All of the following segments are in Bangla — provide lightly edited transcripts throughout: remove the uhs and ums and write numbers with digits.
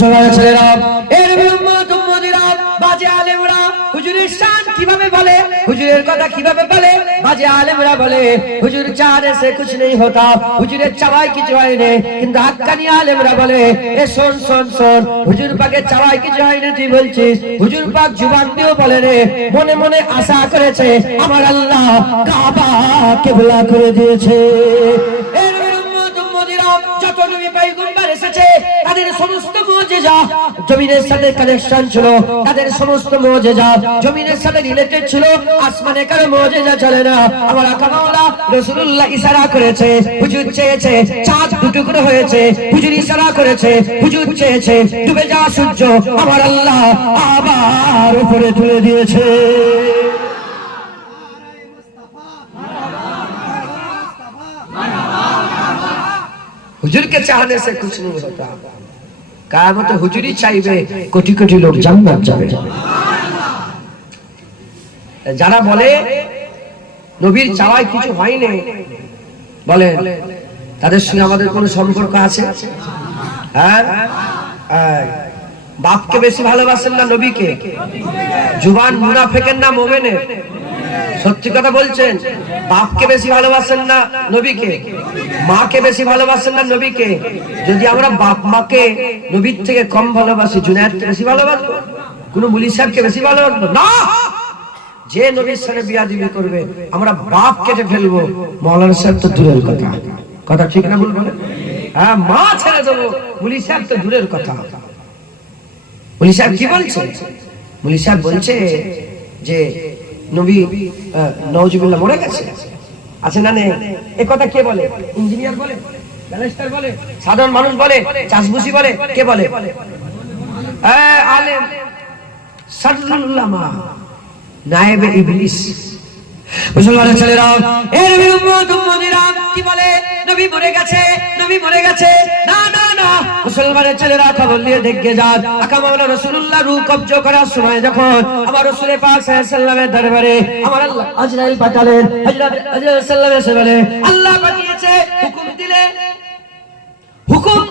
ছেলেরা এর উম্মতিরা বাজে আলেমরা হুজুরের শান কিভাবে বলে, হুজুরের কথা কিভাবে বলে। বাজে আলেমরা বলে হুজুর চারে সে কুছ নেই হতা, হুজুরের চাওয়ায় কিছু হয় না। কিন্তু হাক্কানি আলেমরা বলে এ শোন শোন শোন, হুজুর পাকের চাওয়ায় কিছু হয় না তুই বলছিস। হুজুর পাক জুবান দিয়েও বলে রে, মনে মনে আশা করেছে আমার আল্লাহ কাবা কিবলা করে দিয়েছে। এর উম্মতিরা যত নবী পয়গম্বর এসেছে তাদের সমস্ত মুজিজা জমিনের সাথে কানেকশন ছিল, তাদের সমস্ত মুজিজা জমিনের সাথে রিলেটেড ছিল। আসমানে কারো মুজিজা চলে না। আমার আকা মাওলা রাসূলুল্লাহ ইশারা করেছে, হুজুর চেয়েছে চাঁদ দুটুকরো হয়েছে, হুজুর ইশারা করেছে, হুজুর চেয়েছে ডুবে যাওয়া সূর্য আমার আল্লাহ আবার উপরে তুলে দিয়েছে। हुजूर के चाहने से कुछ नहीं होता। क़यामत हुजूरी चाहिए कोटि कोटि लोग জান্নাত যাবে। যারা বলে নবীর চাওয়ায় কিছু হয়নি, বলে তাদের সঙ্গে আমাদের কোনো সম্পর্ক আছে? হ্যাঁ, বাপকে বেশি ভালোবাসেন না নবীকে? জুবান মুনাফিকের না মুমিনের? সত্যি কথা বলছেন? বাপকে বেশি ভালোবাসেন না নবীকে? মাকে বেশি ভালোবাসেন না নবীকে? যদি আমরা বাপ মাকে নবীর থেকে কম ভালোবাসি, জুনায়েদকে বেশি ভালোবাসবো? কোন মুলি সাহেবকে বেশি ভালোবাসবো না? যে নবীর সাথে বিয়াদবি করবে আমরা বাপ কেটে ফেলবো। মাওলানা সাহেব তো দূরের কথা, কথা ঠিক না বলবো? হ্যাঁ, মা ছেড়ে দেবো, মুলি সাহেব তো দূরের কথা। মুলি সাহেব কি বলছে? মুলি সাহেব বলছে যে নবী নওজুবিল্লাহ মরে গেছে, আছে না নেই? এই কথা কে বলে? ইঞ্জিনিয়ার বলে, ব্যারিস্টার বলে, সাধারণ মানুষ বলে, চাষবুসি বলে, কে বলে? আলেম শাররুল উলামা, নায়েবে ইবলিস। মুসলমানের ছেলেরা এর উম্মতিরা কি বলে? নবী মরে গেছে, নবী মরে গেছে। না না না, মুসলমানের ছেলেরা খবর নিয়ে দেখে যান। আকা মাওলানা রাসূলুল্লাহ রূহ কবজ করার সময় যখন আমার রাসূল পাক সাল্লাল্লাহু আলাইহি ওয়াসাল্লামের দরবারে আমার আল্লাহ আজরাইল পাঠালেন, হযরত আজরাইল সাল্লাল্লাহু আলাইহি ওয়াসাল্লাম বলে আল্লাহ পাঠিয়েছে, হুকুম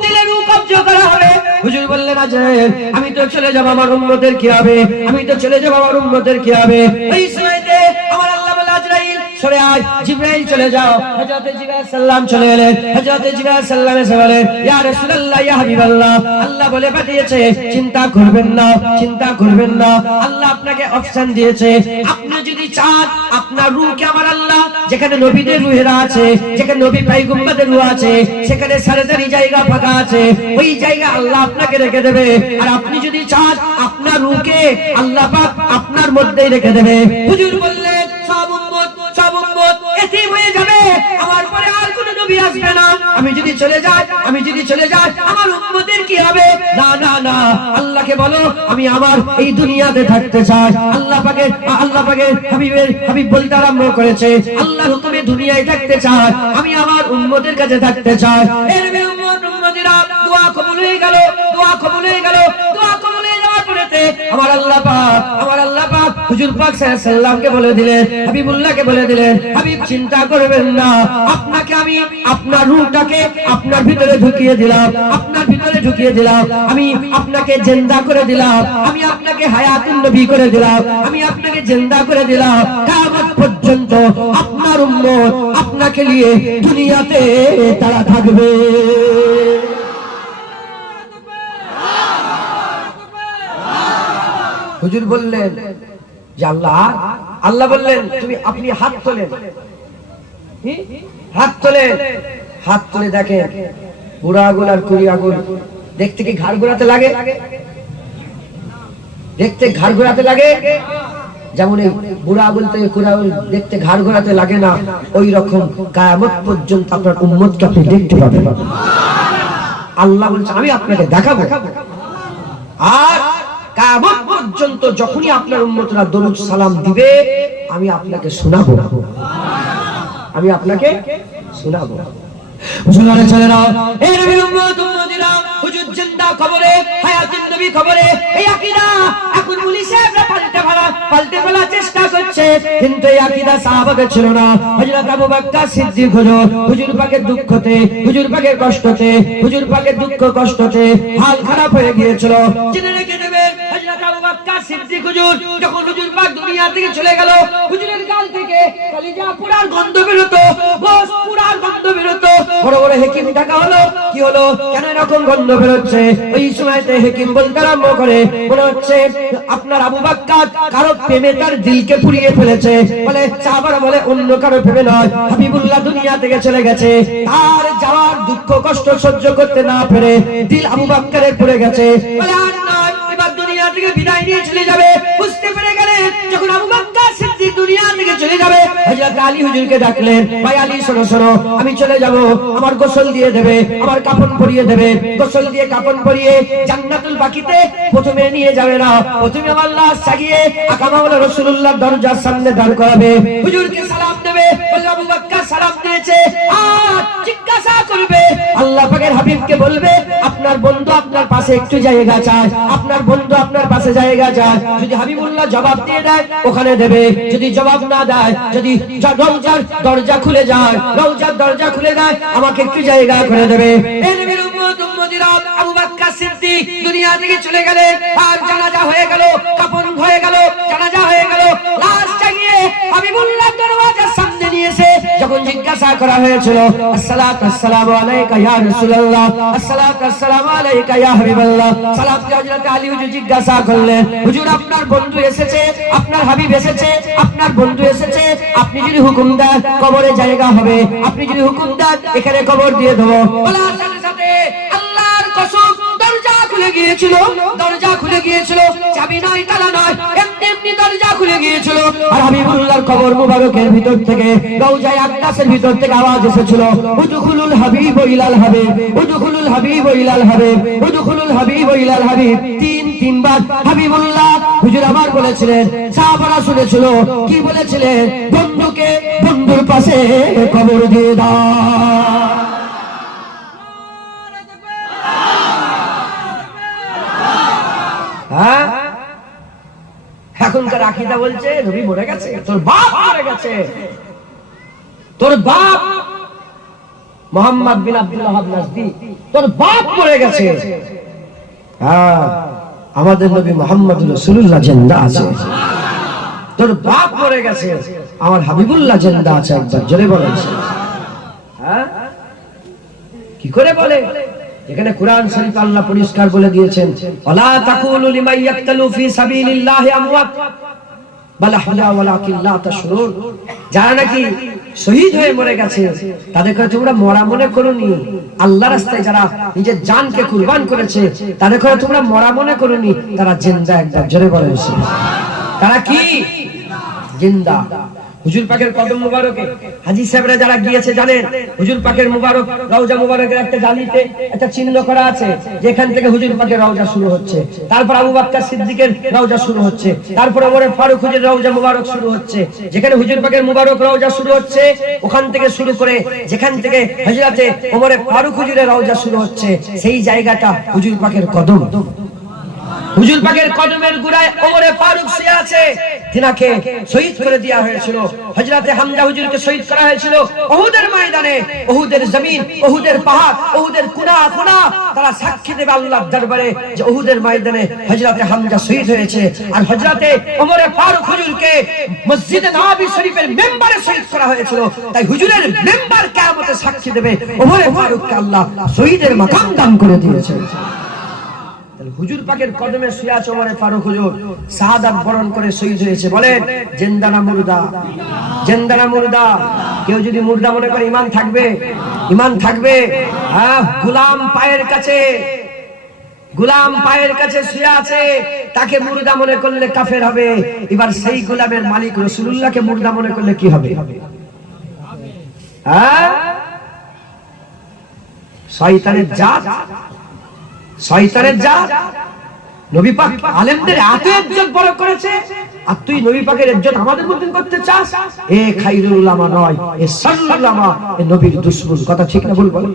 দিলে রূহ কবজ করা হবে। হুজুর বললেন আজরাইল আমি তো চলে যাব, আমার উম্মতের কি হবে? আমি তো চলে যাব, আমার উম্মতের কি হবে? ওই সময়তে আমার আল্লাহ বলে আজরাইল সরে আয়, জিবরাইল চলে যাও। হযরত জিবরাইল সাল্লাম চলে এলেন। হযরত জিবরাইল সাল্লাম এসে বলেন ইয়া রাসূলুল্লাহ, ইয়া হাবিবাল্লাহ, আল্লাহ বলে পাঠিয়েছে চিন্তা করবেন না, চিন্তা করবেন না। আল্লাহ আপনাকে অপশন দিয়েছে, আপনি যদি চান আপনার রূহকে আমার আল্লাহ যেখানে নবীদের রূহেরা আছে, যেখানে নবী পয়গম্বরদের রূহ আছে, সেখানে সারাদারি জায়গা ফাঁকা আছে, ওই জায়গা আল্লাহ আপনাকে রেখে দেবে। আর আপনি যদি চান আপনার রূহকে আল্লাহ পাক আপনার মধ্যেই রেখে দেবে। হুজুর বললেন সব উম্মত এতিম হয়ে যাবে, আমার পরে আর কোন নবী আসবে না। আমি যদি চলে যাই আমার উম্মতের কি হবে? না না না, আল্লাহকে বলো আমি আমার এই দুনিয়াতে থাকতে চাই। আল্লাহ পাকের হাবিব বলতে আরম্ভ করেছে আল্লাহর হুকুমে দুনিয়ায় থাকতে চাই, আমি আমার উম্মতের কাছে থাকতে চাই। এর উম্মতিরা দোয়া কবুল হয়ে গেল, দোয়া কবুল হয়ে গেল। দোয়া কবুল হয়ে যাওয়ার পরেতে আমার আল্লাহ পাক হুজুর পাক সাল্লাল্লাহু আলাইহি ওয়াসাল্লামকে বলে দিলেন, হাবিবুল্লাহকে বলে দিলেন হাবিব চিন্তা করবেন না, আপনাকে আমি আপনার রূহটাকে আপনার ভিতরে ঢুকিয়ে দিলাম, আপনার ভিতরে ঢুকিয়ে দিলাম। আমি আপনাকে জিন্দা করে দিলাম, আমি আপনাকে হায়াতুন নবী করে দিলাম, আমি আপনাকে জিন্দা করে দিলাম। কিয়ামত পর্যন্ত আপনার উম্মত আপনাকে নিয়ে দুনিয়াতে তারা থাকবে। হুজুর বললেন যে আল্লাহ বললেন আপনি হাত তোলেন, হাত তুলে দেখেন বুড়া আগুন আর কুড়ি আগুন দেখতে কি ঘাড় ঘোরাতে লাগে? দেখতে ঘাড় ঘোরাতে লাগে যেমন এই বুড়া আগুন থেকে কুড়ি আগুন দেখতে ঘাড় ঘোরাতে লাগে না, ওই রকম কিয়ামত পর্যন্ত আপনার উম্মতকে আপনি দেখতে পাবেন। আল্লাহ বলছে আমি আপনাকে দেখাবো। আর কিয়ামত পর্যন্ত যখনই আপনার উম্মতরা দরুদ সালাম দিবে আমি আপনাকে শোনাবো, আমি আপনাকে শোনাবো। মুসলমানের ছেলেরা এর উম্মতিরা হুজুর জিন্দা খবরে, হায়াতুন নবী খবরে, এই আকীদা এখন মুলি সাহেবরা পাল্টে ফেলা পাল্টে ফেলার চেষ্টা করছে, কিন্তু এই আকীদা সাহাবাদের ছিল না। হযরত আবু বকর সিদ্দিক হুজুর পাকের দুঃখতে, হুজুর পাকের কষ্টতে, হুজুর পাকের দুঃখ কষ্টতে হাল খারাপ হয়ে গিয়েছিল। জেনে রেখে দেবেন, হযরত আবু বকর সিদ্দিক হুজুর যখন হুজুর পাক দুনিয়া থেকে চলে গেল, হুজুরের গাল থেকে কলিজা পুরার গন্ধ বেরোতো, গোশত পুরার গন্ধ বেরোতো। বড় বড় হেকিম ডাকা হলো, কি হলো, কেন এরকম গন্ধ বেরোচ্ছে? ওই সময়তে হেকিম বলতে আরম্ভ করে, মনে হচ্ছে আপনার আবু বকর কারো প্রেমে তার দিলকে পুড়িয়ে ফেলেছে। বলে সাহাবারা বলে অন্য কারো প্রেমে নয়, হাবিবুল্লাহ দুনিয়া থেকে চলে গেছে, তার যাওয়ার দুঃখ কষ্ট সহ্য করতে না পেরে দিল আবু বকরের পুড়ে গেছে। বলে আর নয়, এবার দুনিয়া থেকে বিদায় নিয়ে চলে যাবে। বুঝতে পেরে গেলেন যখন আবু বকর সিদ্দিক দুনিয়া থেকে চলে যাবে, হযরত আলী হুজুরকে ডাকলেন, ভাই আলী শোনো শোনো, আমি চলে যাব, আমার গোসল দিয়ে দেবে, আমার কাফন পরিয়ে দেবে, গোসল দিয়ে কাফন পরিয়ে জান্নাতুল বাকিতে প্রথমে নিয়ে যাবে না, প্রথমে আমার লাশ সাজিয়ে আকামাউল রাসূলুল্লাহ দরজার সামনে দাঁড় করাবে, হুজুরকে সালাম দেবে। বলে আবু বকর সালাম দিয়েছে, আর জিজ্ঞাসা করবে, আল্লাহ পাকের হাবিবকে বলবে আপনার বন্ধু আপনার পাশে একটু জায়গা চায়, আপনার বন্ধু আপনার পাশে জায়গা চায়। যদি হাবিবুল্লাহ জবাব দিয়ে দেয় ওখানে দেবে, যদি জবাব না দেয়, যদি রওজার দরজা খুলে যায়, রওজার দরজা খুলে দেয়, আমাকে একটু জায়গা করে দেবে। নবীর উম্মত উম্মতিরা আবু বকর সিদ্দিক দুনিয়া থেকে চলে গেলে, আর জানাজা হয়ে গেল, কাফন হয়ে গেল, জানাজা হয়ে গেল, লাশ জাগিয়ে হাবিবুল্লাহ দরওয়াজার সামনে নিয়ে এসে যখন জিজ্ঞাসা করা হয়েছিল, আসসালাতু আসসালামু আলাইকা ইয়া রাসূলুল্লাহ, আসসালাতু আসসালামু আলাইকা ইয়া হাবিবাল্লাহ, সালাত দিয়ে হযরত আলী হুজুর জিজ্ঞাসা করলেন, হুজুর আপনার বন্ধু এসেছে, আপনার হাবিব এসেছে, আপনার বন্ধু এসেছে, আপনি যদি হুকুম দেন কবরে জায়গা হবে, আপনি যদি হুকুম দেন এখানে কবর দিয়ে দেবো। বলার সাথে সাথে আল্লাহর কসম দরজা খুলে গিয়েছিল, দরজা খুলে গিয়েছিল, চাবি নয় তালা নয়, এমনি দরজা খুলে গিয়েছিল। আর হাবিবুল্লাহর কবর মুবারকের ভিতর থেকে, রওজায়ে আকদাসের ভিতর থেকে আওয়াজ এসেছিল, উদখুলুল হাবিব ইলাল হাবিব, উদখুলুল হাবিব ইলাল হাবিব, উদখুলুল হাবিব ইলাল হাবিব। তিনবার হাবিবুল্লাহ হুজুর আমার বলেছিলেন, সাহাবারা শুনেছিল, কি বলেছিলেন? বন্ধুকে বন্ধুর পাশে কবর দিয়ে দাও। হ্যাঁ, এখনকার আকীদা বলছে নবী মরে গেছে, তোর বাপ মরে গেছে, তোর বাপ মুহাম্মদ বিন আব্দুল ওয়াহাব নাজদি, তোর বাপ মরে গেছে। হ্যাঁ, আমাদের নবী মুহাম্মদ রাসূলুল্লাহ জিন্দা আছে, তোর বাপ মরে গেছে, আমার হাবিবুল্লাহ জিন্দা আছে। একবার জোরে বলেন। হ্যাঁ, কি করে বলে? এখানে কোরআন শরীফ আল্লাহ পরিষ্কার বলে দিয়েছেন, ওয়ালা তাকুলু লিমান ইয়াকতালু ফি সাবিলিল্লাহি আমওয়াত বাল আহয়া ওয়ালাকিন লা তাশউরুন। যারা নাকি শহীদ হয়ে মরে গেছে তাদেরকে তোমরা মরা মনে করোনি, আল্লাহর রাস্তায় যারা নিজের জানকে কুরবান করেছে তাদেরকে তোমরা মরা মনে করোনি, তারা জিন্দা। একবার জোরে বলেন তারা কি জিন্দা। হুজুর পাকের কদম মুবারকে হাজী সাহেবরা যারা গিয়েছে জানেন, হুজুর পাকের মুবারক রওজা মুবারকের একটা জালিতে একটা চিহ্ন করা আছে, যেখান থেকে হুজুর পাকের রওজা শুরু হচ্ছে, তারপর আবু বকর সিদ্দিকের রওজা শুরু হচ্ছে, তারপর ওমর ফারুক হুজুরের রওজা মুবারক শুরু হচ্ছে। যেখানে হুজুর পাকের মুবারক রওজা শুরু হচ্ছে ওখান থেকে শুরু করে যেখান থেকে হযরতে ওমর ফারুক হুজুরের রওজা শুরু হচ্ছে, সেই জায়গাটা হুজুর পাকের কদম। হুজুর পাকের কদমের গোড়ায় ওমর ফারুক শুয়ে আছে, তিনাকে শহীদ করে দেওয়া হয়েছিল। হযরতে হামজা হুজুরকে শহীদ করা হয়েছিল উহুদের ময়দানে। উহুদের জমিন, উহুদের পাহাড়, উহুদের কোনা কোনা তারা সাক্ষী দেবে আল্লাহর দরবারে যে উহুদের ময়দানে হযরতে হামজা শহীদ হয়েছে। আর হযরতে ওমর ফারুক হুজুরকে মসজিদে নববী শরীফের মেম্বারে শহীদ করা হয়েছিল। তাই হুজুরের মেম্বার কিয়ামতে সাক্ষী দেবে ওমর ফারুককে আল্লাহ শহীদের মাকাম দান করে দিয়েছে। হুজুর পাকের কদমে শুয়ে আছে ওমর ফারুক হুজুর, শাহাদাত বরণ করে শহীদ হয়েছে। বলেন জিন্দা না মুর্দা? জিন্দা না মুর্দা? কেউ যদি মুর্দা মনে করে ঈমান থাকবে? ঈমান থাকবে। হ্যাঁ, গোলাম পায়ের কাছে, গোলাম পায়ের কাছে শুয়ে আছে, তাকে মুর্দা মনে করলে কাফের হবে। এবার সেই গোলামের মালিক রাসূলুল্লাহকে মুর্দা মনে করলে কি হবে? হ্যাঁ, শয়তানের জাত, শয়তানের জাত। নবী পাক আলেমদের এত ইজ্জত বড় করেছে, আর তুই নবী পাকের ইজ্জত আমাদের মধ্যে করতে চাস? এ খাইরুল উলামা নয়, এ শাররুল উলামা, এ নবীর দুশমন। কথা ঠিক না ভুল বলেন?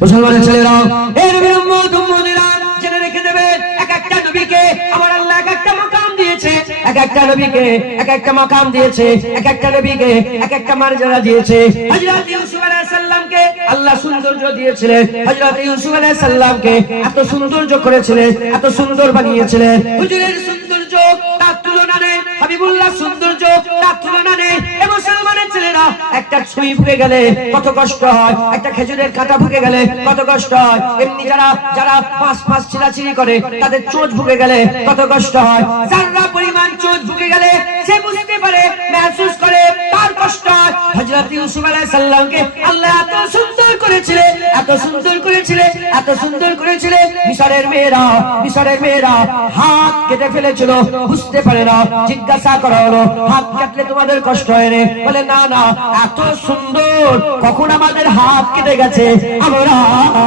মুসলমানের ছেলেরা, এ নবীর উম্মত উম্মতিরা জেনে রেখে দেবে, এক একটা নবীকে আমার আল্লাহ এক একটা মাকাম দিয়েছে, এক এক একটা নবীকে এক একটা মাকাম দিয়েছে, এক একটা নবীকে এক একটা মর্যাদা দিয়েছে। হযরত ইউসুফ আলাইহিস সালামকে আল্লাহ সৌন্দর্য দিয়েছিলেন, হযরত ইউসুফ আলাইহিস সালামকে এত সৌন্দর্য করেছিলেন, এত সুন্দর বানিয়েছিলেন। হুজুরের সৌন্দর্য তার তুলনা নেই, হাবিবুল্লাহ সৌন্দর্য তার তুলনা নেই। মুসলমানের ছেলেরা একটা ছুঁই ফুকে গেলে কত কষ্ট হয়, একটা খেজুরের কাঁটা ফুকে গেলে কত কষ্ট হয়। এমনি যারা যারা পাঁচ পাঁচ ছিঁড়াছিঁড়ি করে তাদের চোট ফুকে গেলে কত কষ্ট হয়। যারা পরিমাণ চোট ফুকে গেলে সে বুঝতে পারে, महसूस করে, তার কষ্ট হয়। হযরত ইউসুফ আলাইহিস সালামকে আল্লাহ এত সুন্দর করেছিলেন, এত সুন্দর করেছিলেন, এত সুন্দর করেছিলেন। মিশরের মেয়েরা হাত কেটে ফেলেছিল, বুঝতে পারে না। জিজ্ঞাসা করা হলো, হাত কাটলে তোমাদের কষ্ট হয় রে? বলে না না, এত সুন্দর কখন আমাদের হাত কেটে গেছে আমরা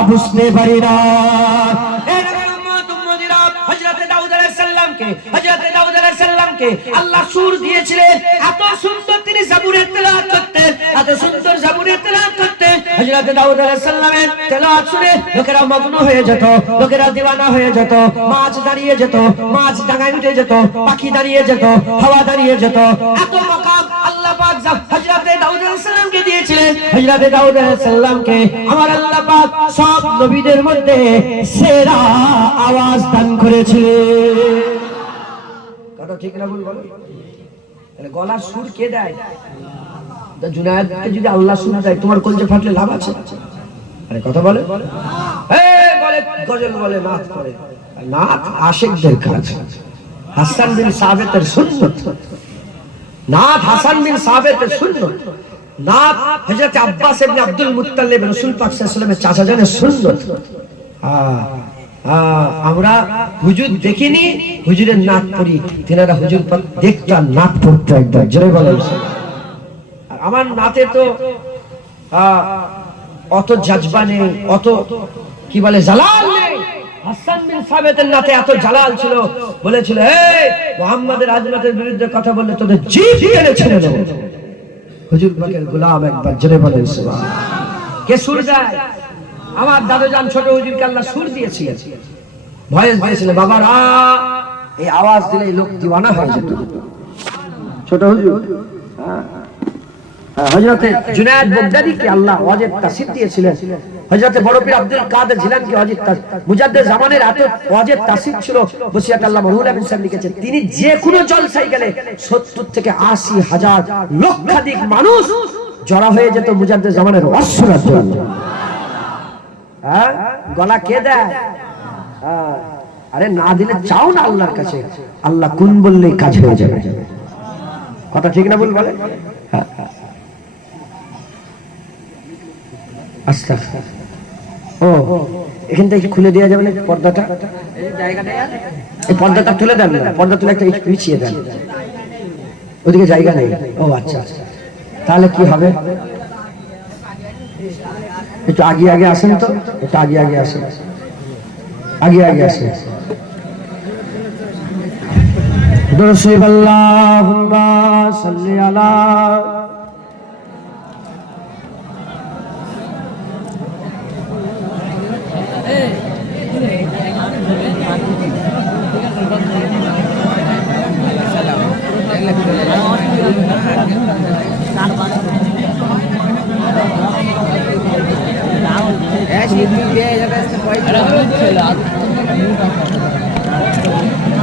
বুঝতে পারি না। আল্লাহ সুর দিয়েছিলেন, এত সুন্দর তিনি জাবুরের তেলাওয়াত করতেন, এত সুন্দর জাবুরের তেলাওয়াত করতেন। হযরত দাউদ আলাইহিস সালামের তেলাওয়াত শুনে লোকেরা মগ্ন হয়ে যেত, লোকেরা দিওয়ানা হয়ে যেত। মাছ দাঁড়িয়ে যেত, মাছ ডাঙায় উঠে যেত, পাখি দাঁড়িয়ে যেত, হাওয়া দাঁড়িয়ে যেত। এত মাকাম আল্লাহ পাক হযরত দাউদ আলাইহিস সালামকে দিয়েছিলেন। হযরত দাউদ আলাইহিস সালামকে আমার আল্লাহ পাক সব নবীদের মধ্যে সেরা আওয়াজ দান করেছিলেন। কথা ঠিক না ভুল বলো? তাহলে গলার সুর কে দেয়? জুনায়েদকে যদি আল্লাহ সুর দেয়, তোমার কলজে ফাটলে লাভ আছে? আরে কথা বলে, এই বলে গজল বলে, নাত করে। নাত আশিকদের কাজ। হাসান বিন সাবিতের সুন্নত, নাত হাসান বিন সাবিতের সুন্নত, নাত হযরত আব্বাস ইবনে আব্দুল মুত্তালিব রাসূল পাক সাল্লাল্লাহু আলাইহি ওয়াসাল্লামের চাচা জানের সুন্নত। আমরা হুজুর দেখিনি, হুজুরের নাত পড়ি, তেনারা হুজুর পাক দেখতাম নাত পড়তো একবার, জোরে বলেন। আর আমার নাতে তো অত জাজবা নেই, অত কি বলে জালাল নেই। হাসান বিন সাবিতের নাতে এত জালাল ছিল, বলেছিল এই মুহাম্মাদের আজমতের বিরুদ্ধে কথা বললে তোদের জিভ টেনে ছেড়ে দেব। হুজুর পাকের গোলাম একবার, জোরে বলেন সুবহানাল্লাহ। কে সুর দেয়? আমার দাদুজান ছোট হুজুরকে আল্লাহ সুর দিয়েছিলেন, ভয়েস দিয়েছিলেন। বাবারা এই আওয়াজ দিলে লোক দিওয়ানা হয়ে যেত। ছোট হুজুর হযরত জুনায়েদ বাগদাদীকে আল্লাহ ওয়াজিদ তাসির দিয়েছিলেন। হযরত বড় পীর আব্দুল কাদের জিলানীকে ওয়াজিদ তাসির, মুজাদ্দিদ জামানের এত ওয়াজিদ তাসির ছিল। বসিয়াত আল্লাহ মরহুম আমিন সাহেব লিখেছেন, তিনি যে কোনো জলসায় গেলে 70 থেকে 80 হাজার লক্ষাধিক মানুষ জড়া হয়ে যেত মুজাদ্দিদ জামানের ওয়াজ শোনার জন্য। গলা কে দেয়? আরে না দিলে চাও না আল্লাহর কাছে, আল্লাহ কোন বললেই কাজ হয়ে যাবে। কথা ঠিক না ভুল বলে? আচ্ছা, ও এখান থেকে খুলে দেওয়া যাবে না পর্দাটা? এই পর্দাটা তুলে দেন না, পর্দা তুলে একটা পিছিয়ে দেন, ওদিকে জায়গা নেই। ও আচ্ছা, তাহলে কি হবে? একটু আগে আগে আসেন তো, একটু আগে আগে আসেন, আগে আগে আসেন। দরুদ আল্লাহুম্মা সাল্লি আলা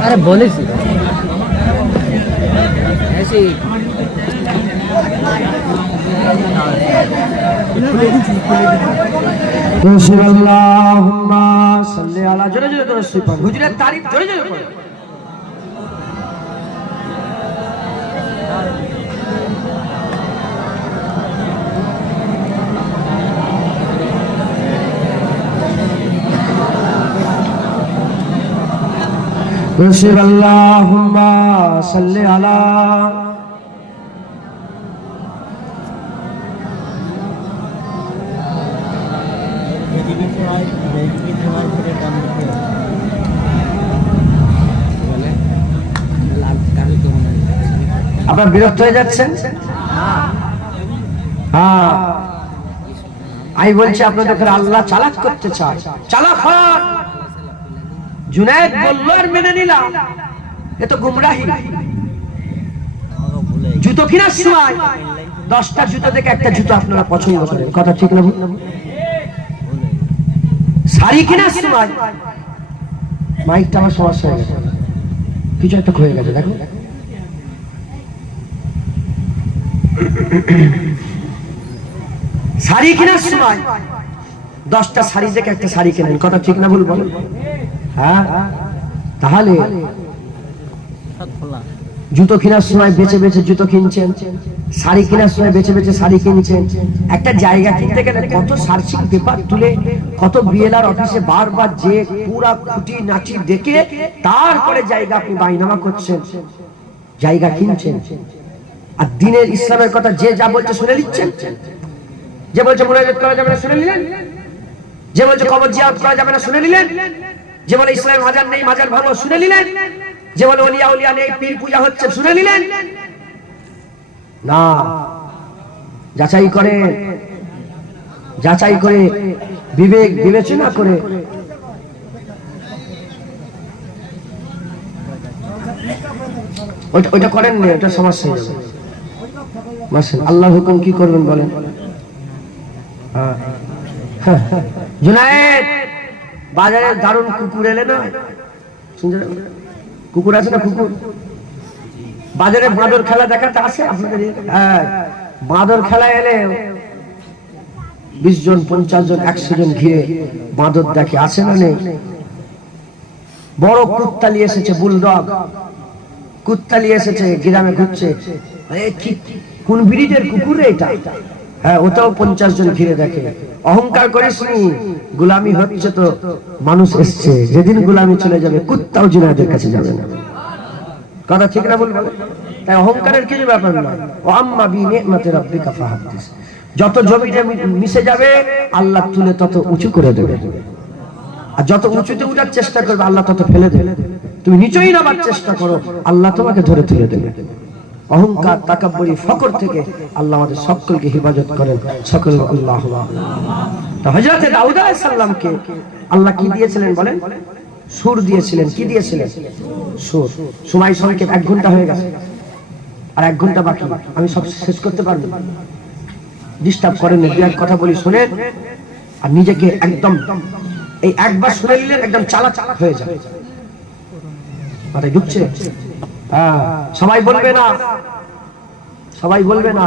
अरे बोले सी ऐसे अल्लाहुम्मा सल्ली अला जोरे जोरे दरूद शरीफ पढ़, हुजूरेर तारीफ जोरे जोरे पढ़। रसूल अल्लाहुम्मा सल्ली अला আপনারা বিরক্ত হয়ে যাচ্ছেন? হ্যাঁ, আমি বলছি আপনাদের আল্লাহ চালাক করতে চায়, চালাক হন। জুনায়েদ বলল আর মেনে নিলাম, এ তো গুমরাহি। জুতো কেনার সময় 10টা জুতো থেকে একটা জুতো আপনারা পছন্দ করেন, কথা ঠিক না? শাড়ি কেনার সময় মাইকটা আমার সমস্যা হয়ে গেছে, কিছু একটা হয়ে গেছে, দেখো। শাড়ি কেনার সময় 10টা শাড়ি থেকে একটা শাড়ি কেনেন, কথা ঠিক না ভুল বলেন? হ্যাঁ, তাহলে জুতো কেনার সময় বেছে বেছে জুতো কিনছেন, শাড়ি কেনার সময় বেছে বেছে শাড়ি কিনছেন। একটা জায়গা কিনতে গেলে কত সার্চিং পেপার তুলে, কত বিএলআর অফিসে বারবার যে পুরা খুঁটি নাটি দেখে তারপরে জায়গা আপনি বাইনামা করছেন, জায়গা কিনছেন। আর দিনের ইসলামের কথা যে যা বলছে শুনে নিচ্ছেন। যে বলছে মুনাজাত করা যাবে না শুনে নিলেন, যে বলছে কবর জিয়ারত করা যাবে না শুনে নিলেন, যে বলে ইসলামের মাজার নেই মাজার ভাঙো শুনে নিলেন, যে বলে ওলিয়া উলিয়া নেই পীর পূজা হচ্ছে শুনে নিলেন না। যাচাই করে, যাচাই করে, বিবেক বিবেচনা করে ওইটা করেন না, এটা সমস্যা হয়ে যাবে। আল্লাহর হুকুম কি করবেন বলেন? জুনায়েদ, বাজারে দারুণ কুকুর এলে না, কুকুর আছে না? কুকুর বাজারে বাঁদর খেলা দেখাতে আসে আপনাদের? হ্যাঁ, বাঁদর খেলা এলে 20 জন 50 জন 100 জন ঘিরে বাঁদর দেখে, আসে না? নেই। বড় কুত্তালি এসেছে, বুলডগ কুত্তালি এসেছে, গ্রামে ঘুরছে, কোন ব্রিডের কুকুর এটা? হ্যাঁ, ওটাও 50 জন ঘিরে দেখে। অহংকার করিসনি, গোলামি হচ্ছে তো মানুষ এসছে, যেদিন গোলামি চলে যাবে কুত্তাও জিনাদের কাছে যাবে না, কথা ঠিক না বলবো? তাই অহংকারের কিছু ব্যাপার নয়। ও আম্মা বি নি'মাতি রাব্বিকা ফাহাদ্দিস, যত জমিতে মিশে যাবে আল্লাহ তুলে তত উঁচু করে দেবে, আর যত উঁচুতে উঠার চেষ্টা করবে আল্লাহ তত ফেলে দেবে। তুমি নিচেই নামার চেষ্টা করো, আল্লাহ তোমাকে ধরে তুলে দেবে। অহংকার, তাকাব্বুরি, ফকর থেকে আল্লাহ আমাদের সকলকে হেফাজত করেন, সকল আল্লাহ। তো হযরত দাউদ আলাইহিস সালামকে আল্লাহ কি দিয়েছিলেন বলেন? সুর দিয়েছিলেন। কি দিয়েছিলেন? সুর। সময় সংক্ষেপ, 1 ঘন্টা হয়ে গেছে, আর 1 ঘন্টা বাকি। আমি সব শেষ করতে পারবো, ডিস্টার্ব করেন না, এক কথা বলি শোনেন, আর নিজেকে একদম এই একবার শুনে নিলেন একদম চালাক হয়ে যাবে, মাথায় ঢুকছে? হ্যাঁ, সবাই বলবে না, সবাই বলবে না,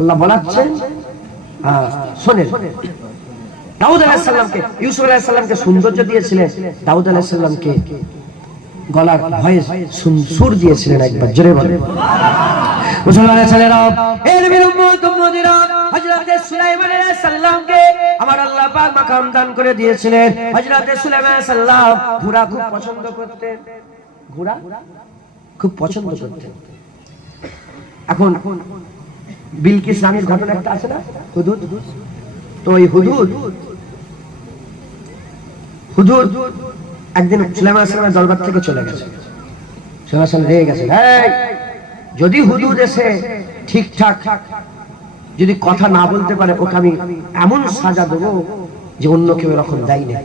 আল্লাহ বলাচ্ছেন। হ্যাঁ, শোনেন, দাউদ আলাইহিস সালামকে, ইউসুফ আলাইহিস সালামকে সৌন্দর্য দিয়েছিলেন, দাউদ আলাইহিস সালামকে গলার ভয়েস সুর দিয়েছিলেন। একবার জোরে বলেন মুসলমানের ছেলেরা, এর বিরুম্মত উম্মতিরা, হযরত সুলাইমান আলাইহিস সালামকে আমার আল্লাহ পাক মাকাম দান করে দিয়েছিলেন। হযরত সুলাইমান আলাইহিস সালাম ঘোড়া খুব পছন্দ করতেন, ঘোড়া খুব পছন্দ করতেন। এখন বিলকিস রানীর ঘটনা একটা আছে না, হুদুদ? তো এই হুদুদ একদিন সুলাইমান আলাইহিস সালামের দরবার থেকে চলে গেছে। সুলাইমান সালাম রেগে গেছে, এই যদি হুদুদ এসে ঠিকঠাক যদি কথা না বলতে পারে, ওকে আমি এমন সাজা দেবো যে অন্য কেউ এরকম দেয় না।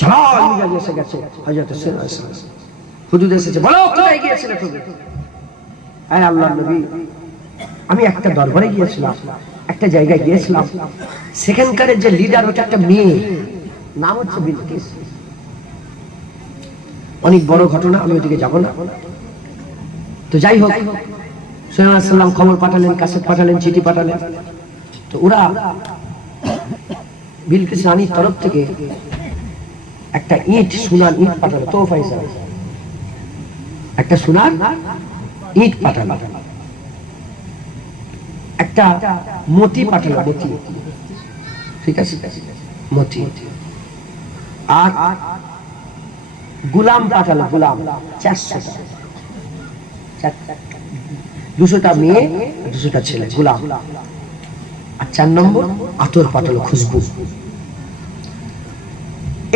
ঝড় এসে গেছে, হযরত সুলাইমান আলাইহিস সালাম হুদুদ এসেছে, বলো কোথায় গিয়েছিলে তুমি? আয় আল্লাহর নবী, আমি একটা দরবারে গিয়েছিলাম, একটা জায়গায় গিয়েছিলাম, সেখানকার যে লিডার ওটা একটা মেয়ে, নাম হচ্ছে বিলকিস। অনেক বড় ঘটনা, আমি ওদিকে যাব না। তো যাই হোক, সুলাইমান আলাইহিস সালাম খবর পাঠালেন, কাসেট পাঠালেন, চিঠি পাঠালেন। তো ওরা বিলকিস রানীর তরফ থেকে একটা ইট, সোনার ইট পাঠালো, তোফা হিসাবে একটা সোনার ইট পাঠালো, একটা মতি পাঠালো, মতি, ঠিক আছে, মতি। আর গোলাম পাঠালো, গোলাম 400টা, 200টা মেয়ে, 200টা ছেলে, গোলাম। আর 4 নম্বর আতর পাঠালো, খুশবু।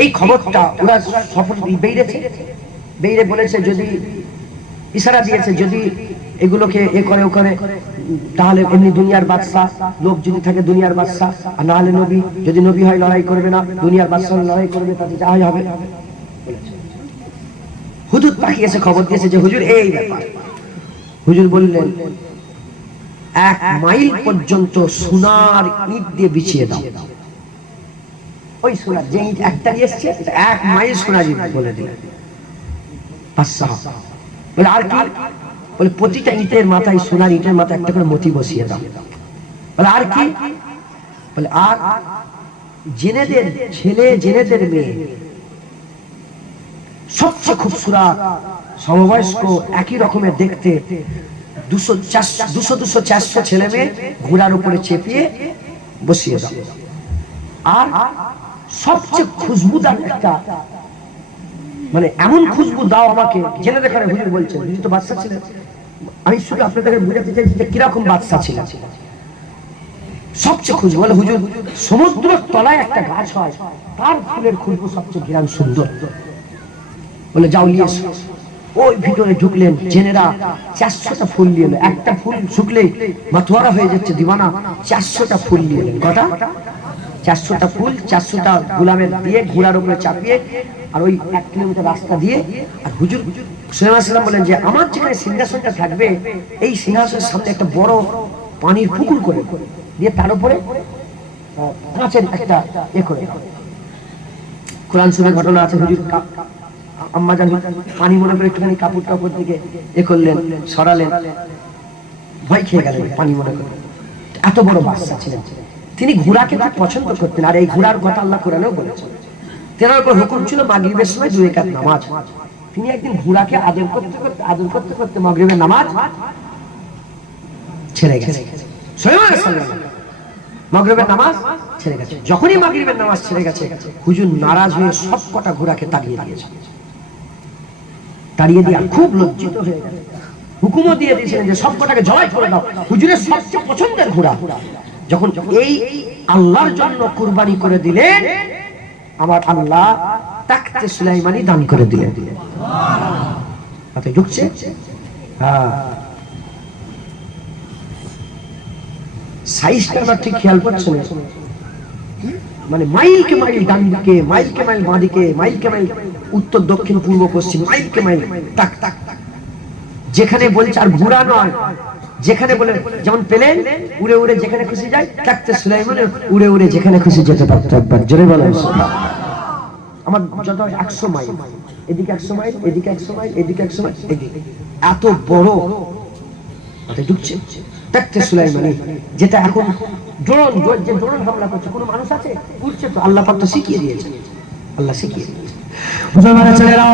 এই খবরটা ওরা সফর বেরিয়েছে, বেরিয়ে বলেছে, যদি ইশারা দিয়েছে, যদি এগুলোকে এ করে ও করে, তাহলে এমনি দুনিয়ার বাদশা, লোক যদি থাকে দুনিয়ার বাদশা, আর না হলে নবী, যদি নবী হয় লড়াই করবে না, দুনিয়ার বাদশা লড়াই করবে, তাতে যা হয় হবে। হুজুর পাঠিয়েছে, খবর দিয়েছে যে হুজুর এই ব্যাপার। হুজুর বললেন 1 মাইল পর্যন্ত সোনার ইট দিয়ে বিছিয়ে দাও। ওই সোনার যে ইট একটা এসছে 1 মাইল সোনার ইট বলে দিলেন। বাদশাহ বলে আর কি? বলে প্রতিটা ইটের মাথায়, সোনার ইটের মাথায় একটা করে মতি বসিয়ে দাও। বলে আর কি? বলে আর জেনেদের ছেলে, জেনেদের মেয়ে, সবচেয়ে খুবসুরত, সমবয়স্ক, একই রকমের দেখতে 200-400 ছেলে মেয়ে ঘোড়ার উপরে চেপিয়ে বসিয়ে দাও। আর সবচেয়ে খুশবুদার একটা, মানে এমন খুশবু দাও আমাকে, জেনে দেখার হুজুর বলছেন, হুজুর তো বাদশা ছিলেন, আমি শুধু আপনাদের বুঝাতে চাইছি যে কিরকম বাদশা ছিলেন। সবচেয়ে খুশবু, বলে হুজুর সমুদ্রের তলায় একটা গাছ হয়, তার ফুলের খুশবু সবচেয়ে ঘ্রাণ সুন্দর। বলে যাও নিয়ে এসো। ওই ভিতরে ঢুকলেন, জেনেরা 400টা ফুল নিয়ে এলো। একটা ফুল শুকলেই মাথোয়ারা হয়ে যাচ্ছে দিওয়ানা, 400টা ফুল নিয়ে এলেন। কটা? 400টা ফুল, 400টা গোলামের দিয়ে ঘোড়ার উপরে চাপিয়ে, আর ওই 1 কিলোমিটার রাস্তা দিয়ে। আর হুজুর সুলাইমান আলাইহিস সালাম বলেন যে আমার যেখানে সিংহাসনটা থাকবে, এই সিংহাসনের সামনে একটা বড় পানির পুকুর করে দিয়ে তার উপরে কাঁচের একটা করে। কোরআন শরীফের ঘটনা আছে, হুজুর আম্মা জান পানি মনে করে একটুখানি কাপড়টা উপর দিকে করলেন, সরালেন, ভয় খেয়ে গেলেন পানি মনে করে। এত বড় বাদশা ছিলেন তিনি, ঘোড়াকে খুব পছন্দ করতেন। আর এই ঘোড়ার কথা আল্লাহ কোরআনেও বলেছেন। তেনার উপর হুকুম ছিল মাগরিবের সময় 2 রাকাত নামাজ। তিনি একদিন ঘোড়াকে আদর করতে করতে মাগরিবের নামাজ ছেড়ে গেছে। সুলাইমান আলাইহিস সালাম মাগরিবের নামাজ ছেড়ে গেছে। যখনই মাগরিবের নামাজ ছেড়ে গেছে, হুজুর নারাজ হয়ে সব কটা ঘোড়াকে তাড়িয়ে দিয়েছে। তাড়িয়ে দিয়ে খুব লজ্জিত হয়ে গেছে। হুকুমও দিয়ে দিয়েছিলেন যে সব কটাকে জবাই করে দাও। হুজুরের সবচেয়ে পছন্দের ঘোড়া যখন এই আল্লাহর জন্য কুরবানি করে দিলেন, আমার আল্লাহ তাকতে সুলাইমানি দান করে দিলেন। ঢুকছে? হ্যাঁ, সাইজটা আমার ঠিক খেয়াল করছেন, মানে মাইলকে মাইল ডান দিকে, মাইলকে মাইল বাঁ দিকে, মাইলকে মাইল উত্তর দক্ষিণ পূর্ব পশ্চিম, মাইলকে মাইল তাক তাক যেখানে বলছে। আর ঘোড়া নয়, যেখানে বলে যেমন প্লেন উড়ে উড়ে যেখানে খুশি যায়, তাকতে সুলাইমান উড়ে উড়ে যেখানে খুশি যেতে পারতো। একবার জোরে বলেন আমার যত 100 মাইল, এদিকে 100 মাইল, এদিকে 100 মাইল, এদিকে 100 মাইল, এদিকে এত বড় ঢুকছে তাকতে সুলাইমানি, যেটা এখন ড্রোন, যে ড্রোন হামলা করছে, কোনো মানুষ আছে উঠছে তো, আল্লাহ পাক তো শিখিয়ে দিয়েছে, আল্লাহ শিখিয়ে দিয়েছে। মুসলমানের ছেলেরা,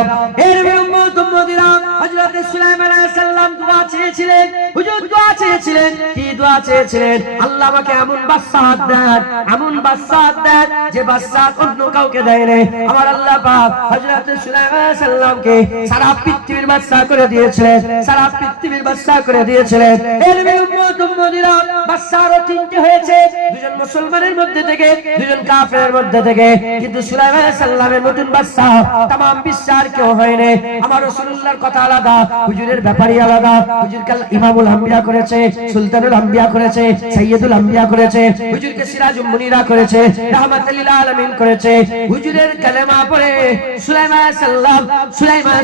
এর উম্মত উম্মতিরা, হযরত সুলাইমান আলাইহিস সালাম দোয়া চেয়েছিলেন। হুজুর দোয়া চেয়েছিলেন, কি দোয়া চেয়েছিলেন? আল্লাহ আমাকে এমন বাদশাহ দেন, এমন বাদশাহ দেন যে বাদশাহ অন্য কাউকে দেয় না। আমার আল্লাহ পাক হযরত সুলাইমান আলাইহিস সালামকে সারা পৃথিবীর বাদশাহ করে দিয়েছিলেন, সারা পৃথিবীর বাদশাহ করে দিয়েছিলেন। এর উম্মত উম্মতিরা, বাদশাহও 3টে হয়েছে, 2জন মুসলমানের মধ্যে থেকে, 2জন কাফেরের মধ্যে থেকে, কিন্তু সুলাইমান আলাইহিস সালামের নতুন বাদশাহ तमाम বিশ্বের কেউ হয়নি। আমার রাসূলুল্লাহর কথা আলাদা, হুজুরের ব্যাপারই আলাদা। হুজুরকে ইমামুল আম্বিয়া করেছে, সুলতানুল আম্বিয়া করেছে, সাইয়্যিদুল আম্বিয়া করেছে, হুজুরকে সিরাজুল মুনিরা করেছে, রাহমাতুল লিল আলামিন করেছে। হুজুরের কালেমা পড়ে সুলাইমান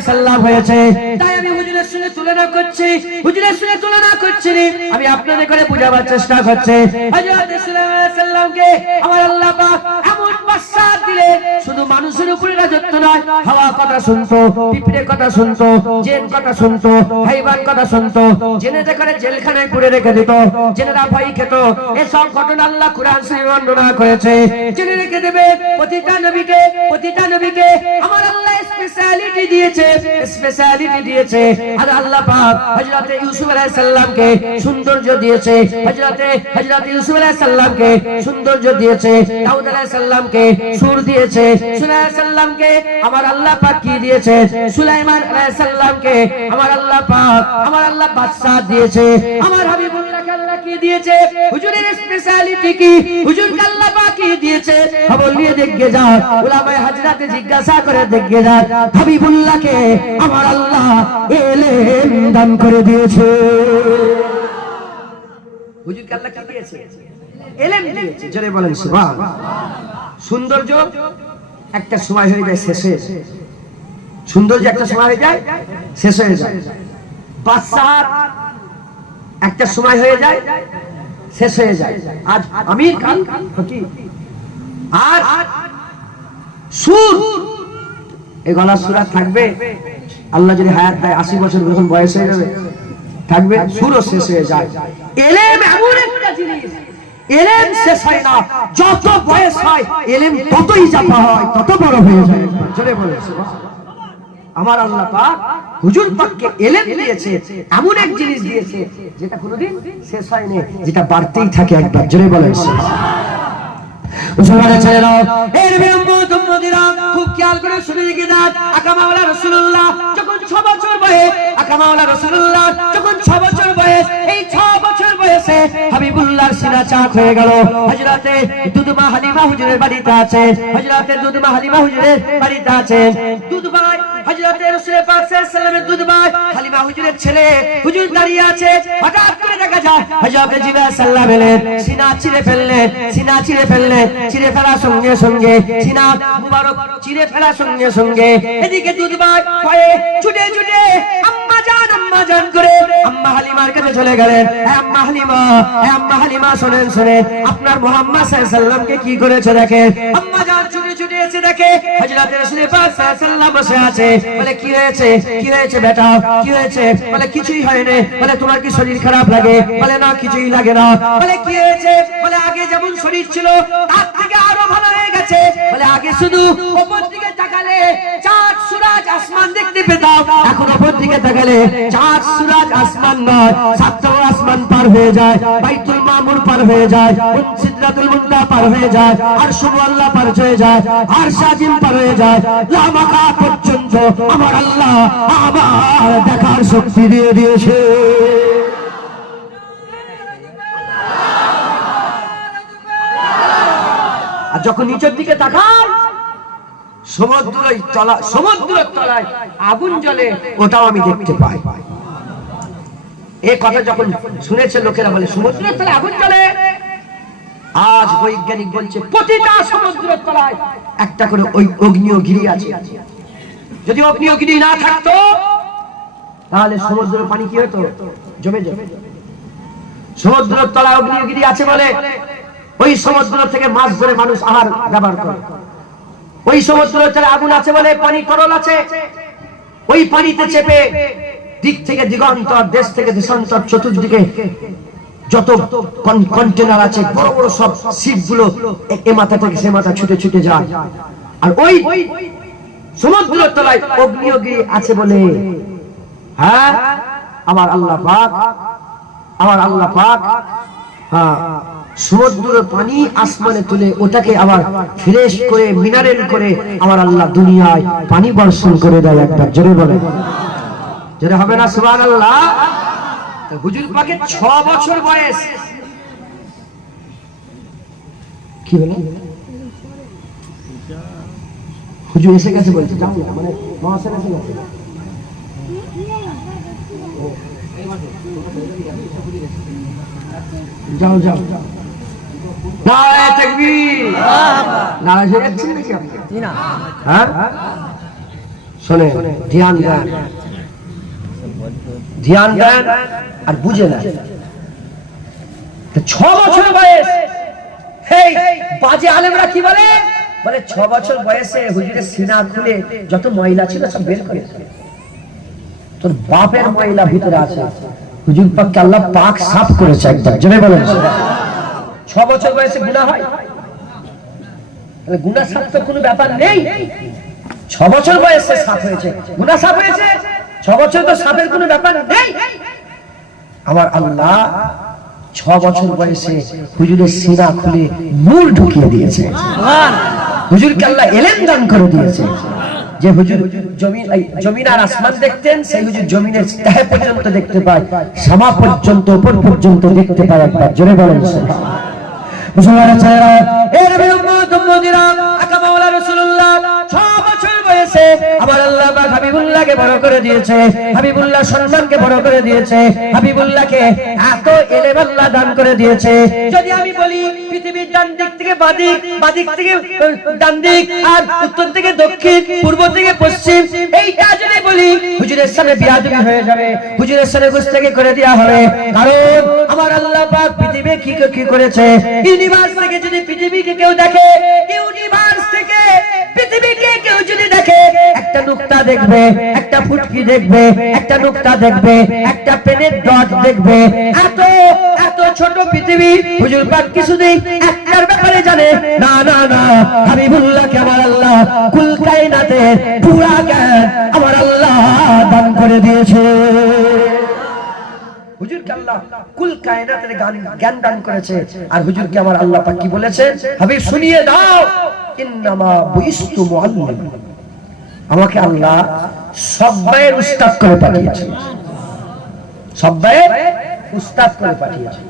সাল্লাম হয়েছে। তাই আমি হুজুরের সঙ্গে তুলনা করছি, হুজুরের সঙ্গে তুলনা করছি, আমি আপনাদের করে বোঝাবার চেষ্টা করছি। হযরত সুলাইমান সাল্লামকে আমার আল্লাহ পাক এমন বাদশাহ দিলেন, শুধু মানুষের উপরে রাজত্ব নয়, হাওয়া কথা শুনতো, পিঁপড়ে কথা শুনতো, জেন কথা শুনতো, হাইওয়ান কথা শুনতো, জেনেতে করে জেলখানায় পুরে রেখে দিত, জেনেরা ভয় খেত। এসব ঘটনা আল্লাহ কুরআন শরীফে বর্ণনা করেছে। জেনে রেখে দেবে, প্রতিটা নবীকে আমার আল্লাহ স্পেশালিটি দিয়েছে। আর আল্লাহ পাক হযরত ইউসুফ আলাইহিস সালামকে সৌন্দর্য দিয়েছে, হযরত ইউসুফ আলাইহিস সালামকে সৌন্দর্য দিয়েছে, দাউদ আলাইহিস সালামকে সুর দিয়েছে, সুলাইমান আলাইহিস সালামকে আমার আল্লাহ পাক কি দিয়েছে? সুলাইমান আলাইহিস সালামকে আমার আল্লাহ বাদশাহ দিয়েছে। আমার হাবিবুল্লাহকে আল্লাহ কি দিয়েছে? হুজুরের স্পেশালিটি কি? হুজুরকে আল্লাহ পাক কি দিয়েছে? খবর নিয়ে দেখে যাও, উলামায়ে হাজরাতে জিজ্ঞাসা করে দেখে যাও, হাবিবুল্লাহকে আমার আল্লাহ ইলম দান করে দিয়েছে। হুজুরকে আল্লাহ কি দিয়েছে? ইলম দিয়েছে। জোরে বলেন সুবহানাল্লাহ। সৌন্দর্য একটা সময় হয়ে যায় শেষ হয়ে যায়, সৌন্দর্য একটা সময় হয়ে যায় শেষ হয়ে যায়। বাদশার একটা সময় হয়ে যায়, শেষ হয়ে যায়। আজ আমির কাল ফকির। আর সুর, এই গলার সুরা থাকবে, আল্লাহ যদি হায়াত দেয় 80 বছর যখন বয়স হয়ে যাবে থাকবে, সুরও শেষ হয়ে যায়। এলেম এমন একটা জিনিস, এলেম শেষ হয় না, যত বয়স হয় এলেম ততই জাপা হয়, তত বড় হয়ে যায়। জোরে বলে আমার আল্লাহ পাক হুজুর পাককে এলেম দিয়েছে, এমন এক জিনিস দিয়েছে যেটা কোনোদিন শেষ হয়নি, যেটা বাড়তেই থাকে। একবার জোরে বলে মুসলমানের ছেলেরা, এর বিলম্ব তোমরা খুব খেয়াল করে শুনে রেখে দাও। আকা মাওলা রাসূলুল্লাহ যখন 6 বছর বয়স, আকা মাওলা রাসূলুল্লাহ যখন 6 বছর বয়স, এই 6 বছর বয়সে হাবিবুল্লাহর সিনা চাক হয়ে গেল। হযরতে দুদমা হালিমা হুজুরের বাড়িতে আছে, হযরতে দুদমা হালিমা হুজুরের বাড়িতে আছেন। দুদমা হযরতে রাসূল পাক সাল্লাল্লাহু আলাইহি ওয়াসাল্লামের দুদমা হালিমা হুজুরের ছেলে, হুজুর দাঁড়িয়ে আছে। হঠাৎ করে দেখা যায় হযরত জিবরাইল সাল্লাল্লাহু আলাইহি ওয়াসাল্লাম সিনা ছিঁড়ে ফেললেন, সিনা ছিঁড়ে ফেললেন। ছিঁড়ে ফেলার সঙ্গে সঙ্গে, সিনা মুবারক ছিঁড়ে ফেলার সঙ্গে সঙ্গে এদিকে দুদমা ভয়ে ছুটে ছুটে আম্মা জান করে আম্মা হালিমার কাছে চলে গেলেন। হে আম্মা হালিমা, হে আম্মা হালিমা, শুনেন শুনেন, আপনার মুহাম্মদ সাল্লাল্লাহু আলাইহি ওয়াসাল্লামকে কি করেছে দেখেন। আম্মা জান ছুটে ছুটে এসে দেখে হযরত রাসূল পাক সাল্লাল্লাহু আলাইহি ওয়াসাল্লাম বসে আছে। বলে কি হয়েছে, কি হয়েছে বেটা, কি হয়েছে? বলে কিছুই হয়নি। বলে তোমার কি শরীর খারাপ লাগে? বলে না, কিছুই লাগে না। বলে কি হয়েছে? বলে আগে যেমন শরীর ছিল তার থেকে আরো ভালো হয়ে গেছে। বলে আগে শুধু উপর দিকে তাকালে চাঁদ সূরজ আসমান দেখতে পেতাম, এখন উপর দিকে তাকালে চাঁদ সূরজ আসমান নয়, সাতটা আসমান পার হয়ে যায়, বাইতুল মামুর পার হয়ে যায়, সিদরাতুল মুনতাহা পার হয়ে যায়, আরশুল আল্লাহ পার হয়ে যায়, আরশ আজিম পার হয়ে যায়, লামাকা পর্যন্ত আমার আল্লাহ আমার দেখার শক্তি দিয়ে দিয়েছে। আর যখন নিচের দিকে তাকান, সমুদ্রের তলায় আগুন জ্বলে, ওটাও আমি দেখতে পাই। এই কথা যখন শুনেছে লোকেরা বলে সমুদ্রের তলায় আগুন জ্বলে। আজ বৈজ্ঞানিক বলছে প্রতিটা সমুদ্রের তলায় একটা করে ওই আগ্নেয়গিরি আছে। যদি আগ্নেয়গিরি না থাকতো তাহলে সমুদ্রের পানি কি হতো? জমে যাবে। সমুদ্রের তলায় আগ্নেয়গিরি আছে বলে ওই সমুদ্র থেকে মাছ ধরে মানুষ আহার ব্যবহার করে। ওই সমুদ্রের তলায় আগুন আছে বলে পানি তরল আছে। ওই পানিতে চেপে দিক থেকে দিগন্তর, দেশ থেকে দেশান্তর, চতুর্দিকে যত কন্টেনার আছে, বড় বড় সব শিপগুলো এ মাথা থেকে সে মাথা ছুটে ছুটে যায়। আর ওই সমুদ্রের তলায় আগ্নেয়গিরি আছে বলে হ্যাঁ আমার আল্লাহ পাক হ্যাঁ সমুদ্রের পানি আসমানে তুলে ওটাকে আবার ফ্রেশ করে মিনারেল করে আমার আল্লাহ দুনিয়ায় পানি বর্ষণ করে দেয়। একবার জোরে বলে, জোরে হবে না সুবহানাল্লাহ? হুজুর পাকের 6 বছর বয়স। কি বলে হুজুর এসে গেছে বলছে, মানে মহাশয় এসে গেছে। যাও যাও, নারায়ে তাকবীর। নারাজ হয়ে যাচ্ছেন নাকি আপনি? না, হ্যাঁ শোনে, ধ্যান দেন, ধ্যান দেন আর বুঝে না। 6 বছর বয়স, এই বাজে আলেমরা কি বলে? বলে 6 বছর বয়সে হুজুরের সিনা খুলে যত ময়লা ছিল সব বের করে, তোর বাপের ময়লা ভিতরে আছে, হুজুর পাককে আল্লাহ পাক সাফ করেছে। একবার জেনে বলেন 6 বছর বয়সে গুনাহ হয়? তাহলে গুনাহ সাফ তো কোনো ব্যাপার নেই। 6 বছর বয়সে সাফ হয়েছে, গুনাহ সাফ হয়েছে। 6 বছর তো সাফের কোনো ব্যাপার নেই। আমার আল্লাহ 6 বছর বয়সে হুজুরের সিনা খুলে নূর ঢুকিয়ে দিয়েছে। হুজুরকে আল্লাহ ইলম দান করে দিয়েছে। যে হুজুর জমিন আর আসমান দেখতেন, সেই হুজুর জমিনের তহে পর্যন্ত দেখতে পায়, সামা পর্যন্ত, উপর পর্যন্ত দেখতে পায়। একবার জোরে বলেন সুবহানাল্লাহ। মুসলমানের ছেলেরা, এর উম্মতিরা, আকা মাওলা রাসূলুল্লাহ 6 বছর বয়সে আমার আল্লাহ পাক হাবিবুল্লাহকে বড় করে দিয়েছে, হাবিবুল্লাহ সম্মানকে বড় করে দিয়েছে, হাবিবুল্লাহকে এত ইলম আল্লাহ দান করে দিয়েছে। যদি আমি বলি পৃথিবীর ডান দিক থেকে বাদিক, বাদিক থেকে ডান দিক, আর উত্তর থেকে দক্ষিণ, পূর্ব থেকে পশ্চিম, এইটা যদি বলি হুজুরের সামনে বিয়াদবি হয়ে যাবে, হুজুরের সামনে গুস্তাখি করে দেওয়া হবে। কারণ আমার আল্লাহ পাক পৃথিবী কি করেছে, ইউনিভার্স থেকে যদি পৃথিবীকে কেউ দেখে, ইউনিভার্স থেকে পৃথিবীকে কেউ যদি দেখে, একটা নুকতা দেখবে, একটা ফুটকি দেখবে, একটা নুকতা দেখবে, একটা পেনের ডট দেখবে। এত এত ছোট পৃথিবী হুজুর পাক কিছুদিন একটার ব্যাপারে জানে না। না না, হাবিবুল্লাহকে আমার আল্লাহ কুল কায়নাতের পুরা জ্ঞান আমার আল্লাহ দান করে দিয়েছে। হুজুরকে আল্লাহ কুল কায়নাতের জ্ঞান দান করেছে। আর হুজুরকে আমার আল্লাহ পাক কি বলেছে, হাবিব শুনিয়ে দাও, ইন্নামা বুইস্তু মুআল্লিম, আমাকে আল্লাহ সবাইয়ের উস্তাদ করে পাঠিয়েছে, সবাইয়ের উস্তাদ করে পাঠিয়েছে।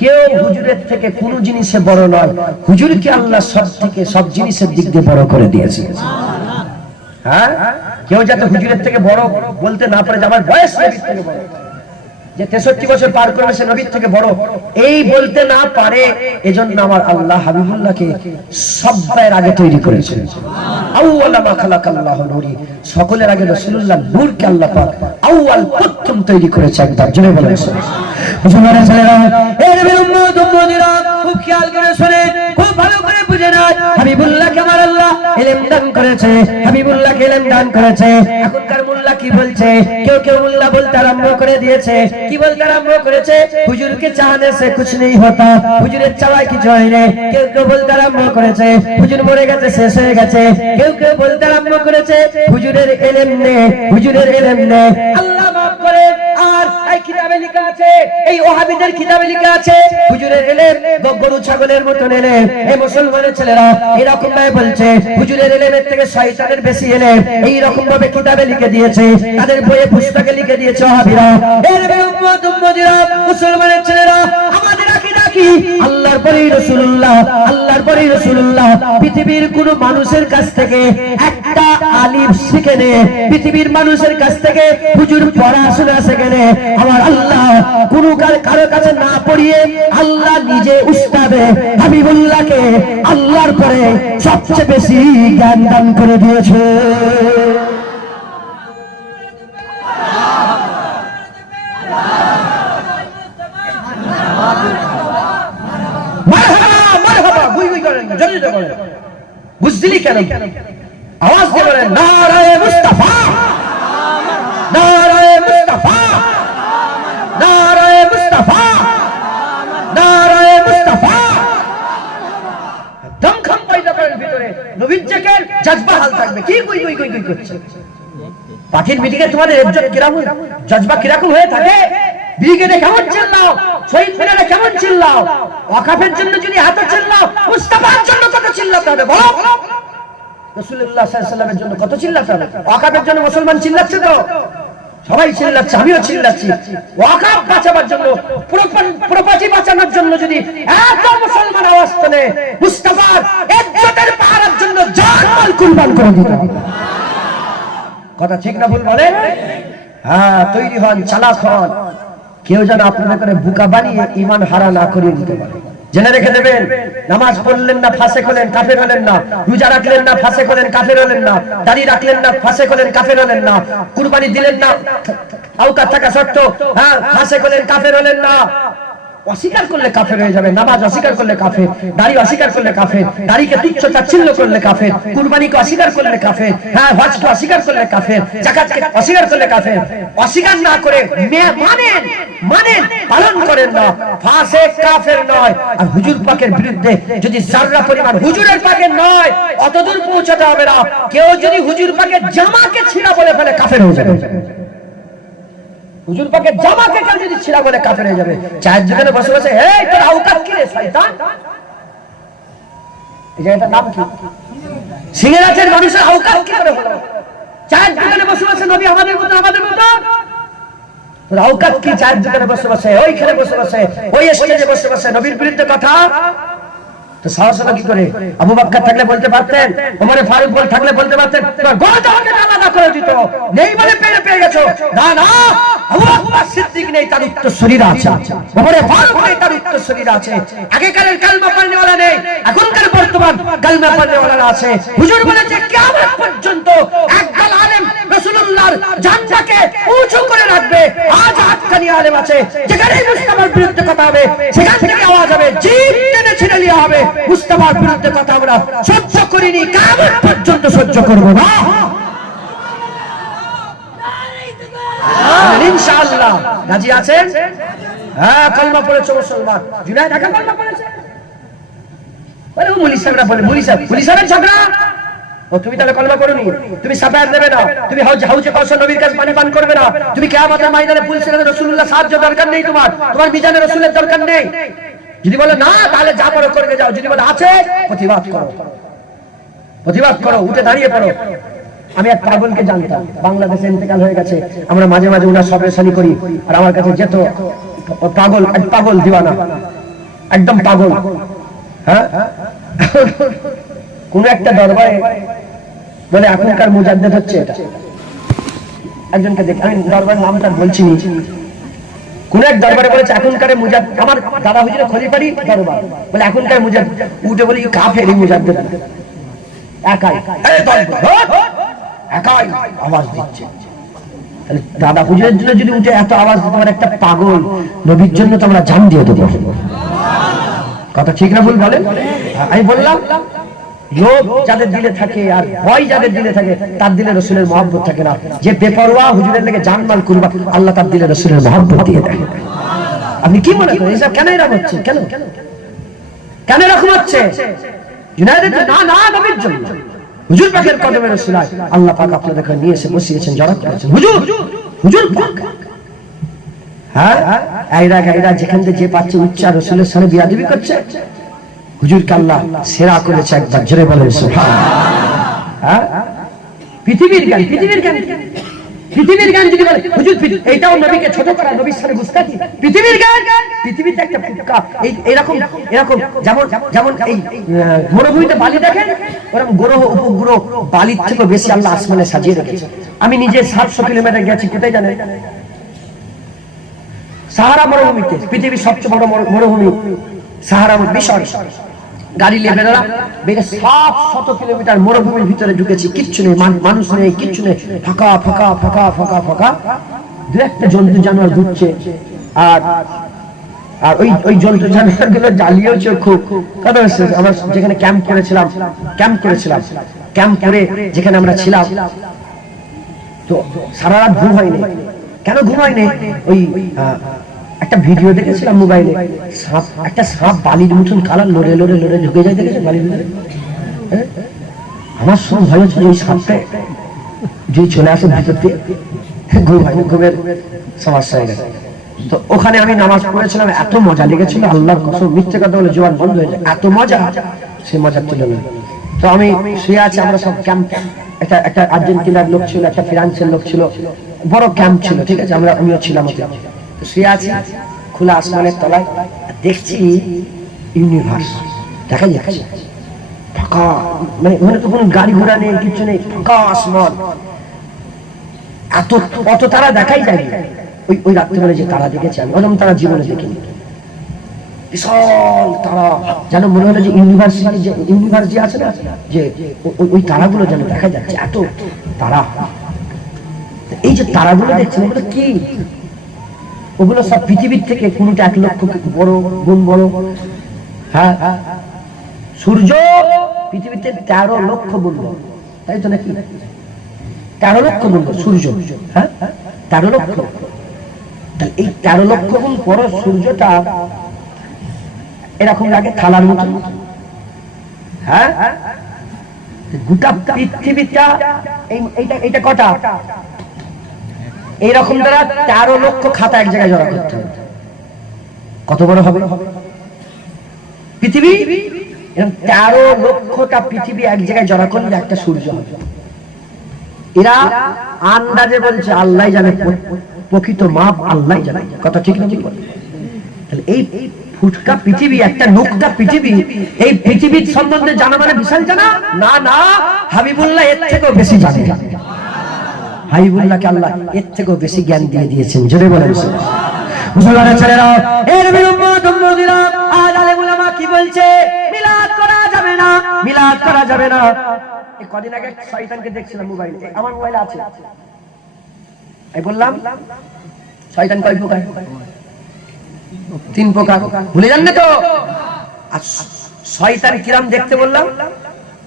কেউ হুজুরের থেকে কোন জিনিসে বড় নয়, হুজুরকে আল্লাহ সব থেকে সব জিনিসের দিক দিয়ে বড় করে দিয়েছে। হ্যাঁ, কেউ যাতে হুজুরের থেকে বড় বলতে না পারে যে আমার বয়স নবীর থেকে বড়, যে 63 বছর পার করবে সে নবীর থেকে বড়, এই বলতে না পারে। এজন্য আমার আল্লাহ হাবিবুল্লাহকে সবার আগে তৈরি করেছেন। আউয়ালা মা খালাকাল্লাহু নূরি, সকলের আগে রাসূলুল্লাহ নূরকে আল্লাহ পাক আউয়াল প্রথম তৈরি করেছে। একবার জোরে বলেন মুসলমানের ছেলেরা, এর উম্মত উম্মতিরা খুব খেয়াল করে শুনে, খুব ভালো করে বুঝে নাও, হাবিবুল্লাহকে আমার আল্লাহ ইলম দান করেছে, হাবিবুল্লাহকে ইলম দান করেছে। এখনকার মোল্লা কি বলছে, কেউ কেউ মোল্লা বলতে আরম্ভ করে দিয়েছে। কি বলতে আরম্ভ করেছে, হুজুরকে চাহনে সে কুছ নেই হতা, হুজুরের চাওয়ায় কিছু হয় না। কেউ কেউ বলতে আরম্ভ করেছে হুজুর মরে গেছে, শেষ হয়ে গেছে। কেউ কেউ বলতে আরম্ভ করেছে হুজুরের ইলম নেই, হুজুরের ইলম নেই। আল্লাহ মাফ করে। আর এই কিতাবে লেখা আছে, এই ওহাবিদের কিতাবে লেখা আছে হুজুরের ইলম গরু ছাগলের মতন ইলম। এই মুসলমানের ছেলেরা এরকম ভাবে বলছে হুজুরের ইলমের থেকে শয়তানের বেশি ইলম, এই রকম ভাবে কিতাবে লিখে দিয়েছে, তাদের বইয়ে পুস্তকে লিখে দিয়েছে ওহাবিরা। এর উম্মত উম্মতিরা, মুসলমানের ছেলেরা, আমাদের আকীদা কি, আল্লাহর পরে রাসূলুল্লাহ, আল্লাহর পরে রাসূলুল্লাহ। পৃথিবীর কোন মানুষের কাছ থেকে একটা আলিফ শিখে নে, পৃথিবীর মানুষের কাছ থেকে হুজুর পড়াশোনা শিখে নে। আমার আল্লাহ কোন কারো কাছে না পড়িয়ে আল্লাহ নিজে উস্তাদে হাবিবুল্লাহকে আল্লাহর পরে সবচেয়ে বেশি জ্ঞান দান করে দিয়েছে। বুঝলি কেন? আওয়াজ দিয়ে বলেন নারায়ে মুস্তাফা, নারায়ে মুস্তাফা, নারায়ে মুস্তাফা, নারায়ে মুস্তাফা। দমখম পয়দা করেন ভিতরে, নবীর জাকের জজবা হাল থাকবে। কি কই কই কই কই করছে? পাখির মিটিংয়ে তোমাদের ইজ্জত কিরকম, জজবা কিরকম হয়ে থাকে? ব্রিগেডে কেমন চিল্লাও, শহীদ মিনারে কেমন চিল্লাও, ওয়াকাফের জন্য যদি এত চিল্লাও, মুস্তাফার জন্য কত চিল্লাতে হবে বলো? রাসূলুল্লাহ সাল্লাল্লাহু আলাইহি ওয়াসাল্লামের জন্য কত চিল্লাতে হবে? ওয়াকাফের জন্য মুসলমান চিল্লাচ্ছে তো, সবাই চিল্লাচ্ছে, আমিও চিল্লাচ্ছি। ওয়াকাফ বাঁচাবার জন্য, প্রপার্টি বাঁচানোর জন্য যদি এত মুসলমান আওয়াজ তোলে, মুস্তাফার ইজ্জতের পাহারার জন্য জান মাল কুরবান করে দিতে হবে। কথা ঠিক না ভুল বলেন? হ্যাঁ, তৈরি হন, চালাক হন, কেউ যেন আপনাদের করে বুকা বানিয়ে ঈমান হারা না করিয়ে দিতে পারে। জেনে রেখে দেবেন, নামাজ পড়লেন না ফাসেক হলেন, কাফের হলেন না। রোজা রাখলেন না ফাসেক হলেন, কাফের হলেন না। দাড়ি রাখলেন না ফাসেক হলেন, কাফের হলেন না। কুরবানি দিলেন না আওকাত থাকা সত্ত্বেও, হ্যাঁ, ফাসেক হলেন, কাফের হলেন না। অস্বীকার করলে কাফের হয়ে যাবে, নামাজ অস্বীকার করলে কাফের, দাড়ি অস্বীকার করলে কাফের, দাড়িকে তুচ্ছ তাচ্ছিল্য করলে কাফের, কুরবানিকে অস্বীকার করলে কাফের, হ্যাঁ, হজকে অস্বীকার করলে কাফের, যাকাতকে অস্বীকার করলে কাফের। অস্বীকার না করে মানেন, মানেন, পালন করেন না, ফাসেক কাফের নয়। আর হুজুর পাকের বিরুদ্ধে যদি যাররা পরিমাণ হুজুরের পাকের নয়, অতদূর পৌঁছাতে হবে না। কেউ যদি হুজুর পাকের জামাকে ছিঁড়া বলে ফেলে, কাফের হয়ে যাবে। হুজুর পাকের জামাকে কেউ যদি ছিঁড়া বলে, কাফের হয়ে যাবে। চায়ের দোকানে বসে বসে, এই তোর আওকাত কি রে শয়তান, এই জায়গাটার নাম কি? সিংহেরাজের মানুষের আওকাত কি করে হলো? চায়ের দোকানে বসে বসে নবী আমাদের মতো, আমাদের মতো তোর আওকাত কি? চায়ের দোকানে বসে বসে, ওইখানে বসে বসে, ওই স্টেজে বসে বসে নবীর বিরুদ্ধে কথা। তো সাহস হলো কি করে? আবু বকর থাকলে বলতে পারতেন, ওমর ফারুক থাকলে বলতে পারতেন, তোমার গলাটাকে আলাদা করে দিত। নেই বলে পেয়ে গেছো। না না, আবু বকর সিদ্দিক নেই, তার উত্তরসূরিরা আছে। ওমর ফারুক নেই, তার উত্তরসূরিরা আছে। আগেকারের কালমা পড়নেওয়ালা নেই, এখনকার বর্তমান কালমা পড়নেওয়ালা আছে। হুজুর বলেছে কিয়ামত পর্যন্ত একদল আলেম রাসূলুল্লাহর জানটাকে আজ হাতখানি আলেম আছে, যেখানে মুস্তাফার বিরুদ্ধে কথা হবে সেখান থেকে আওয়াজ হবে, জিভ টেনে ছিঁড়ে নেওয়া হবে। মুস্তাফার বিরুদ্ধে কথা আমরা সহ্য করিনি, কিয়ামত পর্যন্ত সহ্য করব না ইনশাআল্লাহ। রাজি আছেন? হ্যাঁ, কলমা পড়েছে মুসলমান। জুনায়েদ ঢাকা কলমা পড়েছে। বলে ও মুলি সাহেবরা বলে মুলি সাহেবের ঝগড়া। ও তুমি তাহলে কলমা পড়োনি, তুমি সাফায়াত নেবে না, তুমি হাউজে কাউসার নবীর কাছে পানি পান করবে না, তুমি কিয়ামতের ময়দানে পুলিশের রাসূলুল্লাহ সাহায্য দরকার নেই, তোমার মিজানে রাসূলের দরকার নেই। যদি বলে না তাহলে যা পড়ো করে যাও, যদি বলে আছে প্রতিবাদ করো, উঠে দাঁড়িয়ে পড়ো। আমি এক পাগলকে জানতাম, বাংলাদেশে ইন্তেকাল হয়ে গেছে। আমরা মাঝে মাঝে ওনার সবরেশানি করি, আর আমার কাছে যেত পাগল দিওয়ানা, একদম পাগল। হ্যাঁ, কোন একটা দরবারে বলে এখনকার মুজাদ্দেদ হচ্ছে এটা। একজনকে দেখি, আমি দরবার নামটা বলছি নি, কোন এক দরবারে বলেছে এখনকার মুজাদ্দেদ, আমার দাদা হুজুরের খলিফারই দরবার, বলে এখনকার মুজাদ্দেদ। উঠে বলি কাফের এই মুজাদ্দেদ, একাই আওয়াজ দিচ্ছে। তাহলে দাদা হুজুরের জন্য যদি উঠে এত আওয়াজ দিতে পারে একটা পাগল, নবীর জন্য তো আমরা জান দিয়ে দেবো। কথা ঠিক না ভুল বলেন? আমি বললাম লোভ যাদের দিলে থাকে আর ভয় যাদের দিলে থাকে তার দিলে রাসূলের মহব্বত থাকে না। যে বেপরোয়া হুজুরের লেগে জানমাল কুরবান, আল্লাহ তার দিলে রাসূলের মহব্বত দিয়ে দেয়। আপনি কি মনে করেন এসব কেন এরকম হচ্ছে? কেন এরকম হচ্ছে? জুনায়েদ না নবীর জন্য, হুজুর পাকের কদমে রাসূল আল্লাহ পাক আপনাদেরকে নিয়ে এসে বসিয়েছেন, জড়া করেছেন হুজুর পাক। হ্যাঁ, আইরা যেখান থেকে যে পাচ্ছে উচ্চার রাসূলের সাথে বিয়াদবি করছে, হুজুরকে আল্লাহ সেরা করেছে। একবার জোরে বলেন সুবহানাল্লাহ। হ্যাঁ, পৃথিবীর জ্ঞান যদি বলে হুজুর এইটাও নবীকে ছোট করা, নবীর সাথে গুস্তাখি। পৃথিবীর জ্ঞান, পৃথিবীতে একটা ফুটকা এরকম যেমন এই মরুভূমিতে বালি দেখেন, ওরকম গ্রহ উপগ্রহ বালির থেকে বেশি আল্লাহ আসমানে সাজিয়ে রেখেছে। আমি নিজে 700 কিলোমিটার গেছি, কোথায় জানেন? সাহারা মরুভূমিতে, পৃথিবীর সবচেয়ে বড় মরুভূমি সাহারা মিশর। গাড়ি নিয়ে বেরোলাম, 700 কিলোমিটার মরুভূমির ভিতরে ঢুকেছি, কিচ্ছু নেই, মানুষ নেই, কিচ্ছু নেই, ফাঁকা। দু একটা জন্তু জানোয়ার ঘুরছে, আর ওই জন্তু জানোয়ার গুলো জ্বালিয়েছে খুব। কথা হচ্ছে আমরা যেখানে ক্যাম্প করেছিলাম, ক্যাম্প করে যেখানে আমরা ছিলাম, তো সারা রাত ঘুম হয়নি। কেন ঘুম হয়নি? ওই একটা ভিডিও দেখেছিলাম মোবাইলে, একটা সাপ বালির মতন কালার লড়ে ঢুকে যায়, দেখেছেন বালির ভিতরে? আমার সব ভয় হচ্ছে ওই সাপটা যদি চলে আসে ভিতর দিয়ে, ঘুম হয়নি, ঘুমের সমস্যা হয়ে গেছে। তো ওখানে আমি নামাজ পড়েছিলাম, এত মজা লেগেছিল, আল্লাহর কসম, মিথ্যে কথা বলে জোয়ান বন্ধ হয়ে যায়, এত মজা, সে মজা তুলে নেই। তো আমি শুয়ে আছি, আমরা সব ক্যাম্প, একটা আর্জেন্টিনার লোক ছিল, একটা ফ্রান্সের লোক ছিল, বড় ক্যাম্প ছিল, ঠিক আছে, আমিও ছিলাম। তো শুয়ে আছি খোলা আসমানের তলায়, দেখছি ইউনিভার্স দেখা যাচ্ছে, ফাঁকা, মানে ওখানে তো কোনো গাড়ি ঘোড়া নেই, কিছু নেই, ফাঁকা আসমান। অত তারা দেখাই যায়। ওই রাত্রিবেলা যে তারা দেখেছি আমি, ওরকম তারা জীবনে দেখিনি। বিশাল তারা, যেন মনে হলো যে ইউনিভার্স যে আছে না, যে ওই তারাগুলো যেন দেখা যাচ্ছে, এত তারা। এই যে তারাগুলো দেখছেন, এগুলো কি? ওগুলো সব পৃথিবীর থেকে কোনটা 1 লক্ষ বড় গুণ বড়। হ্যাঁ, সূর্য পৃথিবীতে 13 লক্ষ গুণ বড়, তাই তো নাকি? 13 লক্ষ গুণ সূর্য। হ্যাঁ, 13 লক্ষ। এই 13 লক্ষ গুণ বড় সূর্যটা এরকম লাগে থালার মতো। হ্যাঁ, গোটা পৃথিবীটা এইটা কটা? এইরকম দ্বারা 13 লক্ষ খাতা এক জায়গায় জড়া করতে হবে। কত বড় হবে পৃথিবী? 13 লক্ষটা পৃথিবী এক জায়গায় জড়া করলে একটা সূর্য হবে। এরা আন্দাজে বলছে, আল্লাহ জানে, প্রকৃত মাপ আল্লাহ জানে। কথা ঠিক না? তাহলে এই ফুটকা পৃথিবী, একটা নুকটা পৃথিবী, এই পৃথিবীর সম্বন্ধে জানা মানে বিশাল জানা না। হাবিবুল্লাহ এর থেকেও বেশি জানে। হাবিবুল্লাহকে আল্লাহ এর থেকেও বেশি জ্ঞান দিয়ে দিয়েছেন। জোরে বলেন মুসলমানের ছেলেরা, এর উম্মত উম্মতিরা, আজ আলেম উলামা কি বলছে? মিলাদ করা যাবে না। এই কদিন আগে শয়তানকে দেখছিলাম মোবাইলে, আমার মোবাইলে আছে, আমি বললাম শয়তান কয় প্রকার? 3 প্রকার। ভুলে যান না তো? আর শয়তান কিরাম দেখতে বললাম?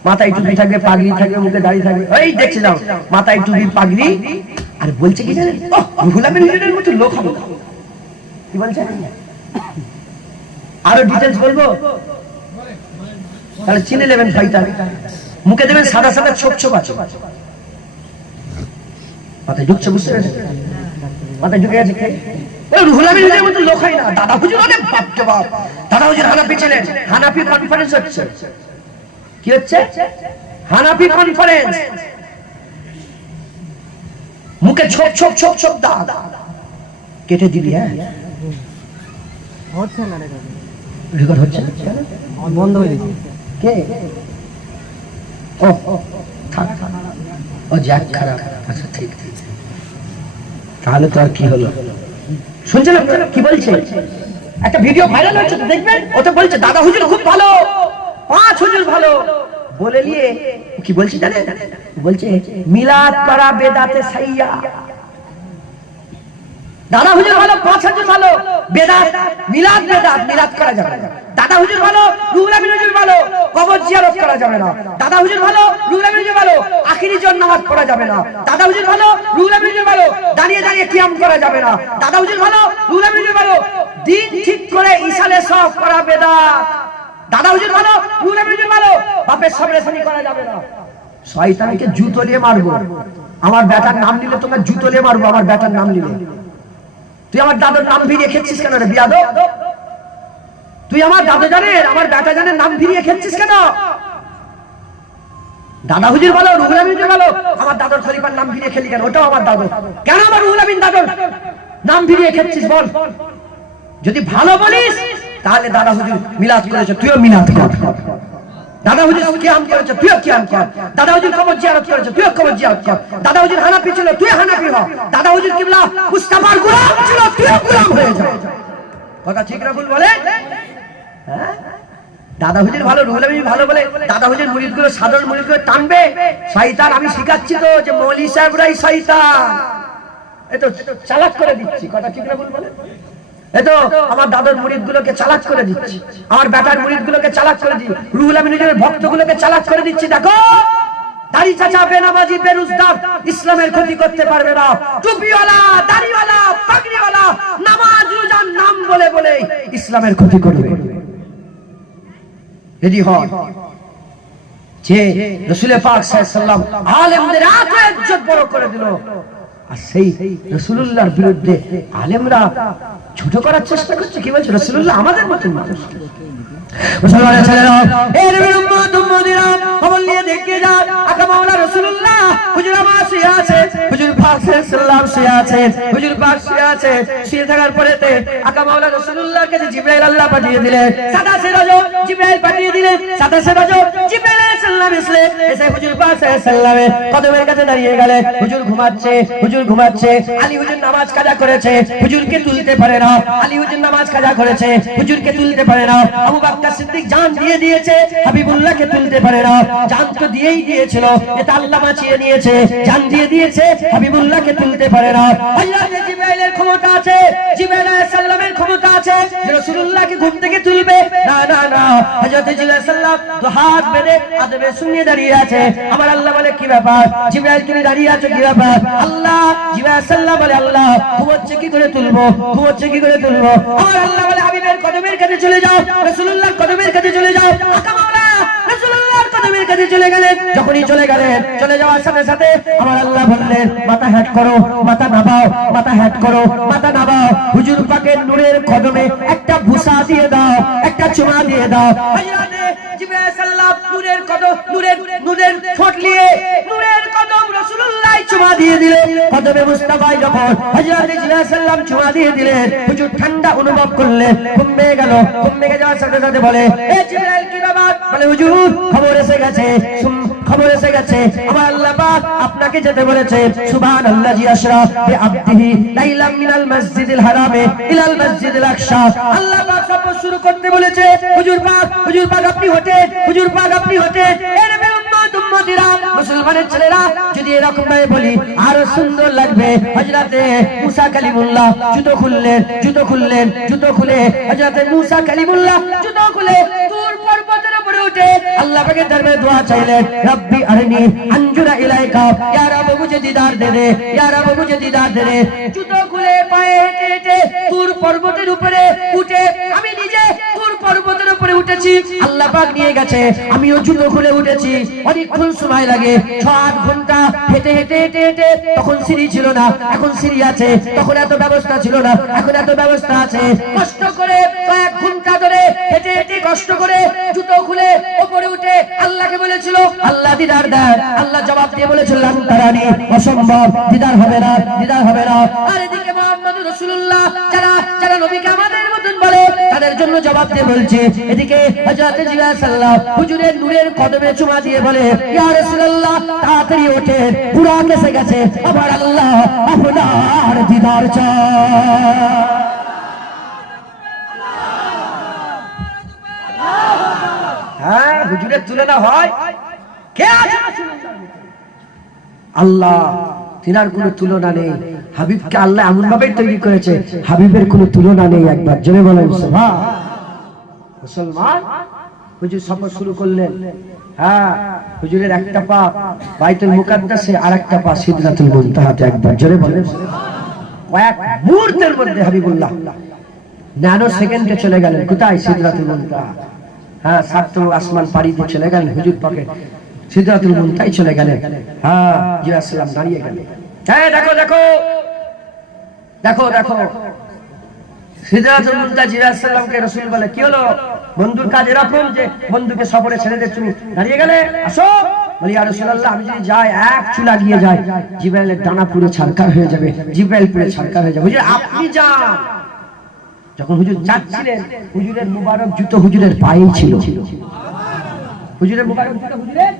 মাথায় টুপি থাকবে, পাগড়ি থাকবে, মুখে দাড়ি থাকবে। ওই দেখছি যাও, মাথায় টুপি পাগড়ি। আর বলছে কি জানেন? রুহুল আমিনের মতো লোক হবে। কি বলছে? আরো ডিটেইলস বলবো? তাহলে চিনে নেবেন শয়তান। মুখে দেবেন সাদা সাদা ছোপ ছোপ আছে। মাথায় ঢুকছে, বুঝতে পেরেছেন? মাথায় ঢুকে গেছে কে? রুহুল আমিনের মতো লোক হয় না। দাদা হুজুর অনেক বাপকে বাপ। দাদা হুজুর হানাফি ছিলেন। হানাফি কনফারেন্স হচ্ছে। কি হচ্ছে? হানাফি কনফারেন্স। মুখে ছোপ ছোপ ছোপ ছোপ দাগ কেটে দিবি। হ্যাঁ, হচ্ছে না রেকর্ড হচ্ছে না, বন্ধ হয়ে গেছে। কে? ও থাক, ও জ্যাক খারাপ। আচ্ছা ঠিক ঠিক। তাহলে তো আর কি হলো? শুনছেন আপনারা কি বলছে? একটা ভিডিও ভাইরাল হচ্ছে, দেখবেন। ও তো বলছে দাদা হুজুর খুব ভালো, 5 হুজুর ভালো বলে নিয়ে কি বলছে জানেন? বলছে মিলাদ করা বেদাতে সাইয়া। দাদা হুজুর ভালো, 5 হুজুর ভালো, বেদাত মিলাদ বেদাত, মিলাদ করা যাবে না। দাদা হুজুর ভালো, রুহুল আমিন হুজুর ভালো, কবর জিয়ারত করা যাবে না। দাদা হুজুর ভালো, রুহুল আমিন হুজুর ভালো, আখিরি জন নামাজ পড়া যাবে না। দাদা হুজুর ভালো, রুহুল আমিন হুজুর ভালো, দাঁড়িয়ে দাঁড়িয়ে কিয়াম করা যাবে না। দাদা হুজুর ভালো, রুহুল আমিন হুজুর ভালো, দিন ঠিক করে ইসালে সব করা বেদাত। দাদা হুজুর ভালো, রুহুল আমিন হুজুর ভালো, বাপের সামনে করা যাবে না। শয়তানকে জুতো দিয়ে মারবো। আমার বেটার নাম নিলে তোমরা জুতো দিয়ে মারবো। আমার বেটার নাম নিলে তুই আমার দাদার নাম ভিড়িয়ে খেচ্ছিস কেন রে বিয়াদব? তুই আমার দাদা জানের, আমার বেটা জানের নাম ভিড়িয়ে খেচ্ছিস কেন? দাদা হুজুর ভালো, রুহুল আমিন হুজুর ভালো, আমার দাদার খলিফার নাম ভিড়িয়ে খেলি কেন? ওটাও আমার দাদা। কেন আমার রুহুল আমিন দাদার নাম ভিড়িয়ে খেচ্ছিস বল? যদি ভালো বলিস তাহলে দাদা হুজুর মিলাদ করেছে, তুইও মিলাদ কর। দাদা হুজুর কিয়াম করেছে, তুইও কিয়াম কর। দাদা হুজুর কবর জিয়ারত করেছে, তুইও কবর জিয়ারত কর। দাদা হুজুর হানাফি ছিল, তুই হানাফি হ। দাদা হুজুর কিবলা মুস্তাফার গোলাম ছিল, তুইও গোলাম হয়ে যা। কথা ঠিক না ভুল বলে? হ্যাঁ, দাদা হুজুর ভালো, রুহুল আমিন ভালো বলে দাদা হুজুর মুরিদগুলো, সাধারণ মুরিদগুলো টানবে। শয়তান আমি শিখাচ্ছি তো যে মৌলী সাহেবরাই শয়তান। এই তো চালাক করে দিচ্ছি। কথা ঠিক না ভুল বলে? এতো আমার দাদার মুরিদগুলোকে চালাক করে দিচ্ছি, আমার বেটার মুরিদগুলোকে চালাক করে দিচ্ছি, রুহুল আমিন হুজুরের ভক্তগুলোকে চালাক করে দিচ্ছি। দেখো, দাড়ি চাচা বেনামাজি বেরুজদার ইসলামের ক্ষতি করতে পারবে না। টুপিওয়ালা, দাড়িওয়ালা, পাগড়িওয়ালা নামাজ রোজার নাম বলে বলে ইসলামের ক্ষতি করবে। রেডি হন যে রাসূল পাক সাল্লাল্লাহু আলাইহি ওয়াসাল্লাম আলেমদের এত ইজ্জত বড় করে দিল, আর সেই রাসূলুল্লাহর বিরুদ্ধে আলেমরা ছোট করার চেষ্টা করছে। কি বলছে? রাসূলুল্লাহ আমাদের মতন মানুষ। মুসলমানের ছেলেরা, এর উম্মত উম্মতিরা খবর নিয়ে দেখে যান, আকা মাওলা রাসূলুল্লাহ হুজুর আমার শুয়ে আছে, হুজুর পাক সাল্লাল্লাহু শুয়ে আছে, হুজুর পাক শুয়ে আছে। শুয়ে থাকার পরেতে আকা মাওলা রাসূলুল্লাহর কাছে জিবরাইল আল্লাহ পাঠিয়ে দিলেন। সাদা সিরাজ জিবরাইল পাঠিয়ে দিলেন। সাদা সিরাজ জিবরাইল সাল্লাম এসে হুজুর পাক সাল্লাল্লাহু কদমের কাছে দাঁড়িয়ে গেলেন। হুজুর ঘুমাচ্ছে, হুজুর ঘুমাচ্ছে। আলী হুজুর নামাজ কাজা করেছে, হুজুরকে তুলতে পারে না। আলী হুজুর নামাজ কাজা করেছে, হুজুরকে তুলতে পারে না। আবু বকর সিদ্দিক জান দিয়ে দিয়েছে, হাবিবুল্লাহকে তুলতে পারে না। জান তো দিয়েই দিয়েছিল, এটা আল্লাহ বাঁচিয়ে নিয়েছে। জান দিয়ে দিয়েছে, হাবিবুল্লাহকে তুলতে পারে না। হযরত জিবরাইলের ক্ষমতা আছে, জিবরাইল আলাইহিস সালামের ক্ষমতা আছে যে রাসূলুল্লাহকে ঘুম থেকে তুলবে। না না না, হযরত জিবরাইল সাল্লাল্লাহু তো হাত বেঁধে আদবে শুনিয়ে দাঁড়িয়ে আছে। আমার আল্লাহ বলে কি ব্যাপার? জিবরাইল তুমি দাঁড়িয়ে আছো কি ব্যাপার? আল্লাহ, জিবরাইল সাল্লাল্লাহু বলে আল্লাহ ঘুমোচ্ছে কি করে তুলবো, ঘুমোচ্ছে কি করে তুলবো? আমার আল্লাহ বলে হাবিবের কদমের কাছে চলে যাও, রাসূলুল্লাহর কদমের কাছে চলে যাও। আকা মাওলা রাসূলুল্লাহর কদমের কাছে চলে গেলেন। যখনই চলে গেলেন, চলে যাওয়ার সাথে সাথে আমার আল্লাহ বললেন মাথা হেট করো, মাথা নামাও, মাথা হেট করো, মাথা নামাও। হুজুর পাকের নূরের কদমে একটা বুসা দিয়ে দাও, একটা চুমা দিয়ে দাও। হযরত জিবরাইল সাল্লাল্লাহু নূরের কদম, নূরের ঠোঁট নিয়ে নূরের কদম রাসূলুল্লাহ চুমা দিয়ে দিলেন। কদমে মুস্তাফা যখন হযরত জিবরাইল সাল্লাল্লাহু চুমা দিয়ে দিলেন, হুজুর ঠান্ডা অনুভব করলেন। ঘুম ভেঙে গেল। ঘুম ভেঙে যাওয়ার সাথে সাথে বলে এ জিবরাইল কি ব্যাপার? বলে হুজুর খবর এসে গেছে, খবর এসে গেছে। আমার আল্লাহ পাক আপনাকে যেতে বলেছে। সুবহানাল্লাহি আশরা বিআবদিহি লাইলাম মিনাল মসজিদিল হারামে ইলাল মসজিদিল আকসা। আল্লাহ পাক সফর শুরু করতে বলেছে। হুজুর পাক আপনি হতে, হুজুর পাক আপনি হতে। এর উম্মত উম্মতিরা মুসলমানের ছেলেরা যদি এরকম ভাবে বলি আরো সুন্দর লাগবে। হযরতে মুসা কালিমুল্লাহ জুতো খুলে হযরতে মুসা কালিমুল্লাহ জুতো খুলে তুর পর্বতের উপরে উঠে আল্লাহ পাকের দরবারে দোয়া চাইলেন, রব্বি আরনি আনজুরা ইলাইকা, ইয়া রব মুঝে দিদার দে দে, ইয়া রব মুঝে দিদার দে দে। জুতো খুলে পায়ে হেঁটে হেঁটে তুর পর্বতের উপরে উঠে আমি নিজে তুর পর্বতের উপরে উঠেছি, আল্লাহ পাক নিয়ে গেছে, আমিও জুতো খুলে উঠেছি। অনেকক্ষণ সময় লাগে, 6-8 ঘন্টা হেঁটে হেঁটে হেঁটে হেঁটে। তখন সিঁড়ি ছিল না, এখন সিঁড়ি আছে। তখন এত ব্যবস্থা ছিল না, এখন এত ব্যবস্থা আছে। কষ্ট করে কয়েক ঘন্টা ধরে হেঁটে হেঁটে কষ্ট করে জুতো খুলে উপরে উঠে আল্লাহকে বলেছিল, আল্লাহ দিদার দেন। আল্লাহ জবাব দিয়ে বলেছিল, লান্তারানি, অসম্ভব, দিদার হবে না, দিদার হবে না। আর এদিকে মুহাম্মদুর রাসূলুল্লাহ যারা নবীকে আমাদের মতন বলে তাদের জন্য জবাব দিয়ে বলছে। এদিকে হযরত জিবরাইল সাল্লাল্লাহু হুজুরের নূরের কদমে চুমা দিয়ে বলে, ইয়া রাসূলুল্লাহ তাড়াতাড়ি ওঠেন, পুরা কেসে গেছে, আবার আল্লাহ আপনার দিদার চায়। হ্যাঁ, হুজুরের তুলনা হয় কে আছে? আল্লাহ, তিনার কোনো তুলনা নেই। হাবিবকে আল্লাহ এমন ভাবে তৈরি করেছে, হাবিবের কোনো তুলনা নেই। একবার জোরে বলেন সুবহান। মুসলমান হুজুর সফর শুরু করলেন। হ্যাঁ, হুজুরের একটা পা বাইতুল মুকাদ্দাসে, আর একটা পা সিদরাতুল মুনতাহাতে। একবার জোরে বলেন। কয়েক মুহূর্তের মধ্যে হাবিবুল্লাহ ন্যানো সেকেন্ডে চলে গেলেন কোথায়? সিদরাতুল মুনতাহা। হ্যাঁ, 7 আসমান পাড়ি দিয়ে চলে গেলেন হুজুর পাকে সিদরাতুল মুনতাহায় চলে গেলেন। হ্যাঁ, জিবরাইল সালাম দাঁড়িয়ে গেলেন। হ্যাঁ, দেখো দেখো দেখো দেখো সিদরাতুল মুনতাহা। জিবরাইল সালামকে রাসূল বলে, কি হলো বন্ধুর কাজ এরকম যে বন্ধুকে সফরে ছেড়ে দিয়ে তুমি দাঁড়িয়ে গেলে? আসো। বলি, ইয়া রাসূলুল্লাহ, আমি যদি যাই, এক চুলা গিয়ে যাই, জিবরাইলের ডানা পুরো ছারকার হয়ে যাবে, জিবরাইল পুরো ছারকার হয়ে যাবে। হুজুর আপনি যান। যখন হুজুর যাচ্ছিলেন, হুজুরের মুবারক জুতো হুজুরের পায়েই ছিল। হুজুরের মুবারক জুতো হুজুরের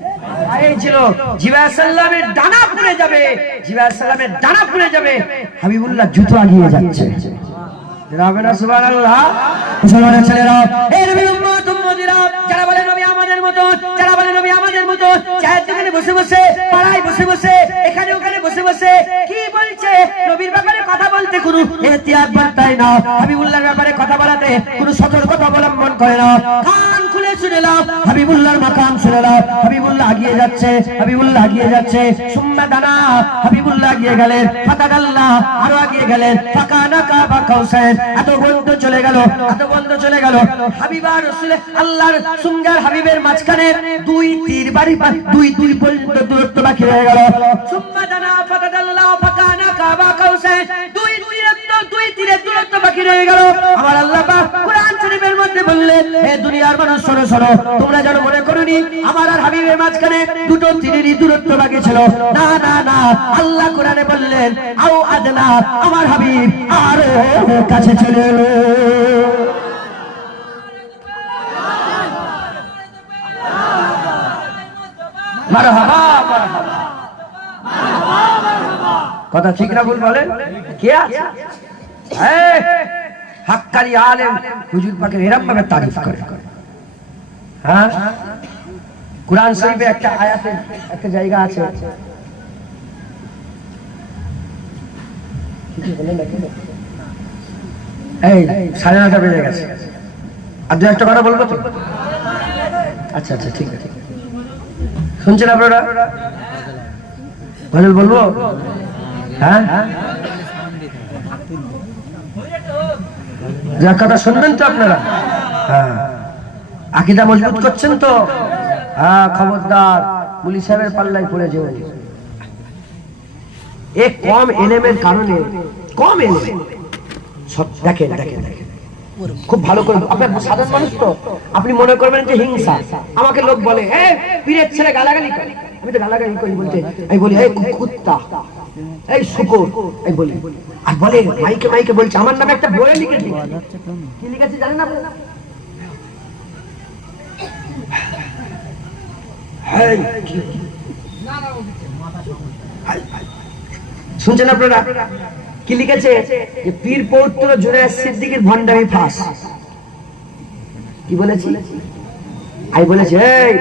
পায়েই ছিল। জিবরাইল সাল্লামের ডানা পুড়ে যাবে, জিবরাইল সাল্লামের ডানা পুড়ে যাবে, হাবিবুল্লাহ জুতো আগিয়ে যাচ্ছে। সুবহানাল্লাহ। মুসলমানের ছেলেরা, এই নবীর উম্মত উম্মতিরা, যারা বলে নবী আমাদের মত, যারা বলে নবী আমাদের মত, চায়ের দোকানে বসে বসে, পাড়ায় বসে বসে, এখানে ওখানে বসে বসে কি বলছে? নবীর ব্যাপারে কথা বলতে কোনো ইহতিয়াত বার্তায় না, হাবিবুল্লাহর ব্যাপারে কথা বলাতে কোনো সতর্কতা অবলম্বন করে না। কান খুলে শুনে নাও, হাবিবুল্লাহর মাকাম শুনে নাও। হাবিবুল্লাহ আগিয়ে যাচ্ছে, হাবিবুল্লাহ আগিয়ে যাচ্ছে। সুম্মা দানা, হাবিবুল্লাহ আগিয়ে গেলেন। ফাতাদাল্লাহ, আরো আগিয়ে গেলেন। ফাকানা কাবা কাউসান, এত বন্ধ চলে গেল, এত বন্ধ চলে গেল। হাবিবার রাসূল আল্লাহর সুঙ্গার হাবিবের মাঝখানে 2 তীর বাড়ি, 2 পর্যন্ত দূরত্ব বাকি রয়ে গেল। সুম্মা দানা ফাতাদাল্লাহ ফাকানা কাবা কাউসান, 2 তীরের দূরত্ব বাকি রয়ে গেল। আমার আল্লাহ পাক কুরআন শরীফের মধ্যে বললেন, হে দুনিয়ার মানুষ শোনো শোনো, তোমরা যেন মনে করোনি আমার আর হাবিবের মাঝখানে 2 তীরেরই দূরত্ব বাকি ছিল। না না না, আল্লাহ কোরআনে বললেন, আও আদনা, আমার হাবিব আরো কাছে চলে এলো। মারহাবা মারহাবা। কথা ঠিক না ভুল বলেন? কে আছে? হাক্কানি আলেম হুজুর পাকের এরকম ভাবে তারিফ করে। হ্যাঁ, কুরআন শরীফে একটা আয়াতে একটা জায়গা আছে, এই 9:30 বেজে গেছে, আর 2-1 কথা বলবো তো? আচ্ছা আচ্ছা, ঠিক আছে। শুনছেন আপনারা? গজল বলবো? হ্যাঁ, যা কথা শুনবেন তো আপনারা? হ্যাঁ, আকীদা মজবুত করছেন তো? হ্যাঁ, খবরদার মুলি সাহেবের পাল্লায় পড়ে যেও। এই কম এলেমের কারণে, কম এলেম, দেখেন দেখেন দেখেন খুব ভালো করে, আপনার সাধারণ মানুষ তো, আপনি মনে করবেন যে হিংসা। আমাকে লোক বলে, এই পীরের ছেলে গালাগালি করে, আমি তো গালাগালি করি বলতে, আমি বলি এই কুত্তা, এই শুকর, এই বলি। আর বলে মাইকে মাইকে বলছে, আমার নামে একটা বই লিখেছি। কি লিখেছি জানেন আপনারা? শুনছেন আপনারা কি লিখেছে? যে পীর পৌত্র জুনায়েদ সিদ্দিকীর ভণ্ডামি ফাঁস। কি বলেছি? আই বলেছে, এই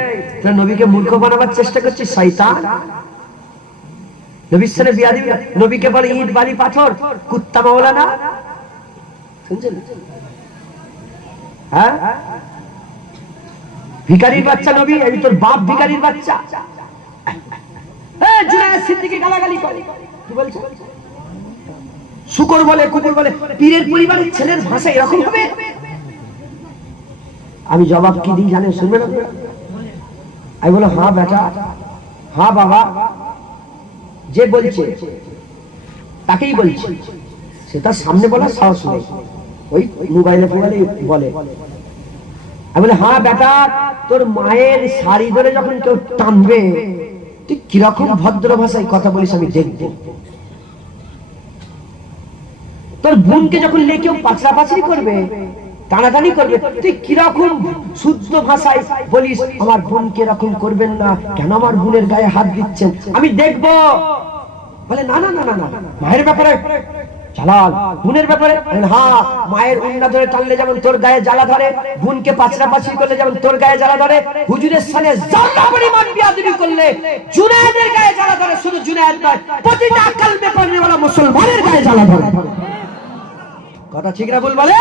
তোরা নবীকে মূর্খ বানাবার চেষ্টা করছিস শয়তান। নবীর সাথে বিয়া দিবি, নবীকে বলে ইট বালি পাথর, কুত্তা মাওলানা, শুনছেন? হ্যাঁ, ভিখারির বাচ্চা নবী, এই তোর বাপ ভিখারির বাচ্চা। এই জুনায়েদ সিদ্দিকী গালাগালি করে, কি বলছে? শুকর বলে, কুকুর বলে, পীরের পরিবারের ছেলের ভাষা এরকম হবে? আমি জবাব কি দিই জানেন, শুনবেন আপনারা? আমি বলো হ্যাঁ বেটা, হ্যাঁ বাবা, যে বলছে তাকেই বলছে, সে তার সামনে বলার সাহস নেই, ওই মোবাইলে বলে। আমি বলে হ্যাঁ বেটা, তোর মায়ের শাড়ি ধরে যখন কেউ টানবে তুই কিরকম ভদ্র ভাষায় কথা বলিস আমি দেখব। তোর বোনকে যখন নিয়ে কেউ পাচড়াপাচড়ি করবে, টানাটানি করবে, তুই কিরকম শুদ্ধ ভাষায় বলিস আমার বোনকে এরকম করবেন না, কেন আমার বোনের গায়ে হাত দিচ্ছেন, আমি দেখব। বলে না না না না না, মায়ের ব্যাপারে জালাল, বোনের ব্যাপারে হ্যাঁ, মায়ের উন্না ধরে টানলে যেমন তোর গায়ে জ্বালা ধরে, বোনকে পাচড়াপাচড়ি করলে যেমন তোর গায়ে জ্বালা ধরে, হুজুরের সামনে জাল্লা পরিমাণ বিয়াদবি করলে জুনায়েদের গায়ে জ্বালা ধরে। শুধু জুনায়েদ নয়, প্রতিটা কালবে পড়নেওয়ালা মুসলমানের গায়ে জ্বালা ধরে। কথা ঠিক না ভুল বলে?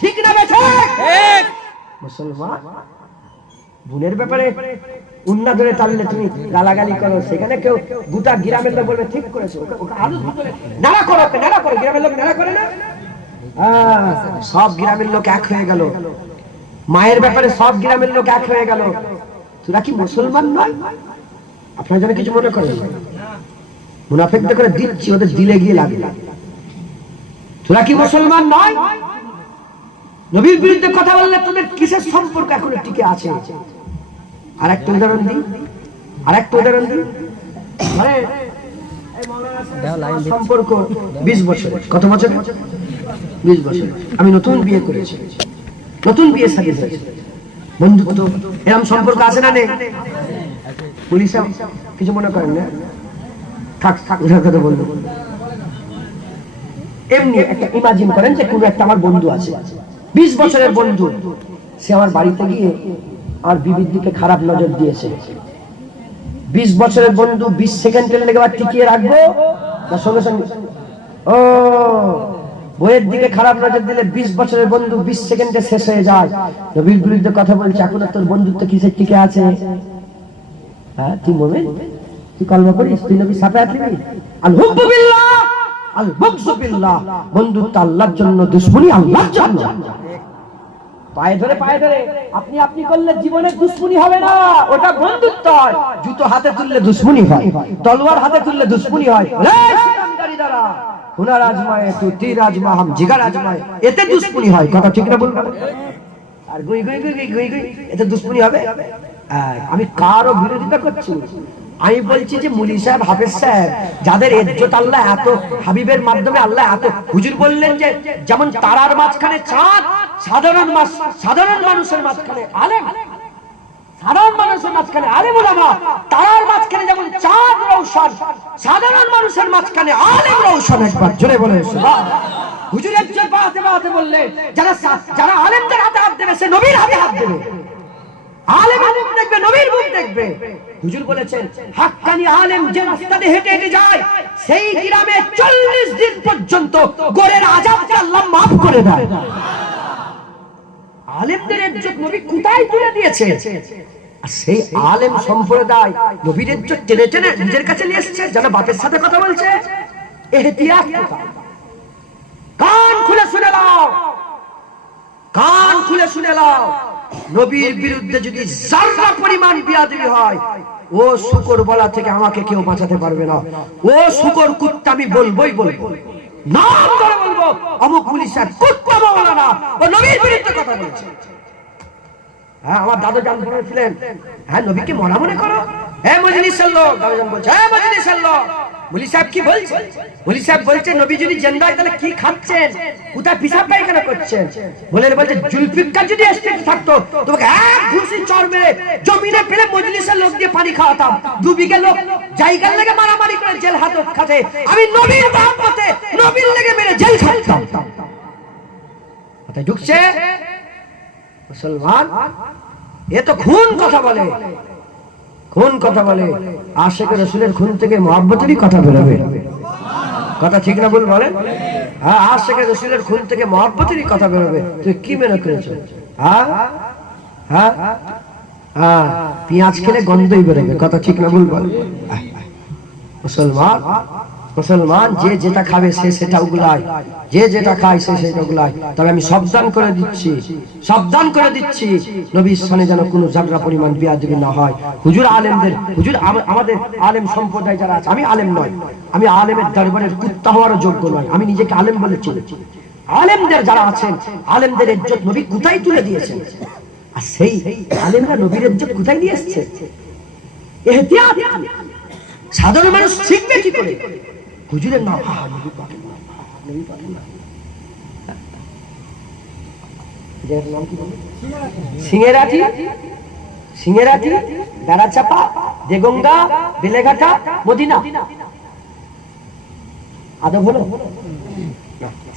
ঠিক না বেঠিক? ঠিক। মুসলমান বোনের ব্যাপারে উন্না ধরে টানলে তুমি গালাগালি করো, সেখানে কেউ গোটা গ্রামের লোক বলবে ঠিক করেছো, ওকে আরো নাড়া করো, নাড়া করো, গ্রামের লোক নাড়া করে না? সব গ্রামের লোক এক হয়ে গেল, মায়ের ব্যাপারে সব গ্রামের লোক এক হয়ে গেল। তোরা কি মুসলমান নয়? আপনারা যেন কিছু মনে করেন, মুনাফিকদের করে দিচ্ছি, ওদের দিলে গিয়ে লাগে। তোরা কি মুসলমান নয়? নবীর বিরুদ্ধে কথা বললে তোদের কিসের সম্পর্ক এখনো টিকে আছে? আর একটা উদাহরণ দিই, মানে সম্পর্ক 20 বছর। কত বছর? 20 বছর। আমি নতুন বিয়ে করেছি, নতুন বিয়ে সাথে বন্ধুত্ব, এরকম সম্পর্ক আছে না নেই? পুলিশ কিছু মনে করেন না, থাক কথা বলবো। এমনি একটা ইমাজিন করেন যে কোনো একটা আমার বন্ধু আছে, 20 বছরের বন্ধু, সে আমার বাড়িতে গিয়ে আর বিবির দিকে খারাপ নজর দিয়েছে। 20 বছরের বন্ধু 20 সেকেন্ডের লেগে আবার টিকিয়ে রাখবো তার সঙ্গে সঙ্গে? ও বইয়ের দিকে খারাপ নজর দিলে 20 বছরের বন্ধু 20 সেকেন্ডে শেষ হয়ে যায়। নবীর বিরুদ্ধে কথা বলছে, এখন তোর বন্ধুত্ব কিসের টিকে আছে? হ্যাঁ, তুই মুমিন, তুই কলমা করিস, তুই নবীর সাফায়াত নিবি। আল হুব্বু বিল্লাহ আল বুগযু বিল্লাহ, বন্ধুত্ব আল্লাহর জন্য, দুশমনি আল্লাহর জন্য। পায়ে ধরে আপনি করলে জীবনের দুশমনি হবে না, ওটা বন্ধুত্ব হয়। জুতো হাতে তুললে দুশমনি হয়, তলোয়ার হাতে তুললে দুশমনি হয়। হুনার আজমায়ে তু তীর আজমা, হাম জিগার আজমায়ে, এতে দুশমনি হয়। কথা ঠিক না বলবেন? আর গুই গুই গুই গুই গুই, এতে দুশমনি হবে? আমি কারো বিরোধিতা করছি, আমি বলছি যে মুলি সাহেব, হাফেজ সাহেব, যাদের ইজ্জত আল্লাহ এত, হাবিবের মাধ্যমে আল্লাহ এত, হুজুর বললেন যে যেমন তারার মাঝখানে চাঁদ, সাধারণ মানুষের মাঝখানে আলেম, সাধারণ মানুষের মাঝখানে আলেম ওলামা, তারার মাঝখানে যেমন চাঁদ রৌশন, সাধারণ মানুষের মাঝখানে আলেম রৌশন। একবার জোরে বলেন সুবহানাল্লাহ। হুজুর ইজ্জত বাড়াতে বললেন, যারা আলেমদের হাতে হাত দেবে সে নবীর হাতে হাত দেবে, আলেম মুখ দেখবে, নবীর মুখ দেখবে। হুজুর বলেছেন হাক্কানি আলেম যে রাস্তা দিয়ে হেঁটে হেঁটে যায়, সেই গ্রামে 40 দিন পর্যন্ত গোরের আযাবকে আল্লাহ maaf করে দেয়। আলেমদের ইজ্জত নবী কোথায় তুলে দিয়েছে, আর সেই আলেম সম্প্রদায় নবীর ইজ্জত টেনে টেনে নিজের কাছে নিয়ে এসেছে, যেন বাপের সাথে কথা বলছে। এহতিয়াত, কান খুলে শুনে নাও, কান খুলে শুনে নাও। নবীর বিরুদ্ধে যদি যারা পরিমাণ বিয়াদবি হয়, ও শুকর বলা থেকে আমাকে কেউ বাঁচাতে পারবে না। ও শুকর কুত্তা আমি বলবোই বলবো, নাম ধরে বলবো, অমুক পুলিশের কুত্তা মাওলানা ও নবীর বিরুদ্ধে কথা বলছে। হ্যাঁ, আমার দাদু জান বলেছিলেন, হ্যাঁ নবীকে মরা মনে করো। হ্যাঁ মজলিসের লোক, দাদু জান বলছে, হ্যাঁ মজলিসের লোক, মুলি সাহেব কি বলছে? মুলি সাহেব বলছে নবী যদি জিন্দা হয় তাহলে কি খাচ্ছেন, কোথায় পিশাব পায়খানা করছেন? বলছে জুলফিকার যদি স্টেজে থাকতো তোমাকে এক ঘুষি চড় মেরে জমিনে ফেলে মজলিসের লোক দিয়ে পানি খাওয়াতাম। 2 বিঘা লোক জায়গার লেগে মারামারি করে জেল হাজত খাতে, আমি নবীর মহব্বতে নবীর লেগে মেরে জেল খাটতাম। কথায় ঢুকছে? মুসলমান এ তো খুন কথা বলে, খুন কথা বলে। আশিকে রাসূলের খুন থেকে মহব্বতেরই কথা বেরোবে। কথা ঠিক না ভুল বলেন? হ্যাঁ, আশিকে রাসূলের খুন থেকে মহব্বতেরই কথা বেরোবে। তুই কি মনে করেছো? হ্যাঁ হ্যাঁ হ্যাঁ, পেঁয়াজ খেলে গন্ধই বেরোবে। কথা ঠিক না ভুল বলেন? মুসলমান মুসলমান যে যেটা খাবে সে সেটা উগলায়, যে যেটা খায় সে সেটা উগলায়। তবে আমি সাবধান করে দিচ্ছি, সাবধান করে দিচ্ছি, নবীর সামনে যেন কোনো জাগরা পরিমাণ বেয়াদবি না হয়। হুজুর আলেমদের, হুজুর আমাদের আলেম সম্প্রদায় যারা আছে, আমি আলেম নয়, আমি আলেমের দরবারের কুত্তা হওয়ারও যোগ্য নয়, আমি নিজেকে আলেম বলে চলেছি। আলেমদের যারা আছেন, আলেমদের ইজ্জত নবী কোথায় তুলে দিয়েছেন, আর সেই আলেমরা নবীর ইজ্জত কোথায় নিয়ে এসেছে? ইহতিয়াত সাধারণ মানুষ শিখবে কি করে? হুজুরের নাম সিংহেরাটি, সিংহেরাটি, বেড়াচাপা, দেগঙ্গা, বেলেঘাটা, মদিনা। আদব হলো?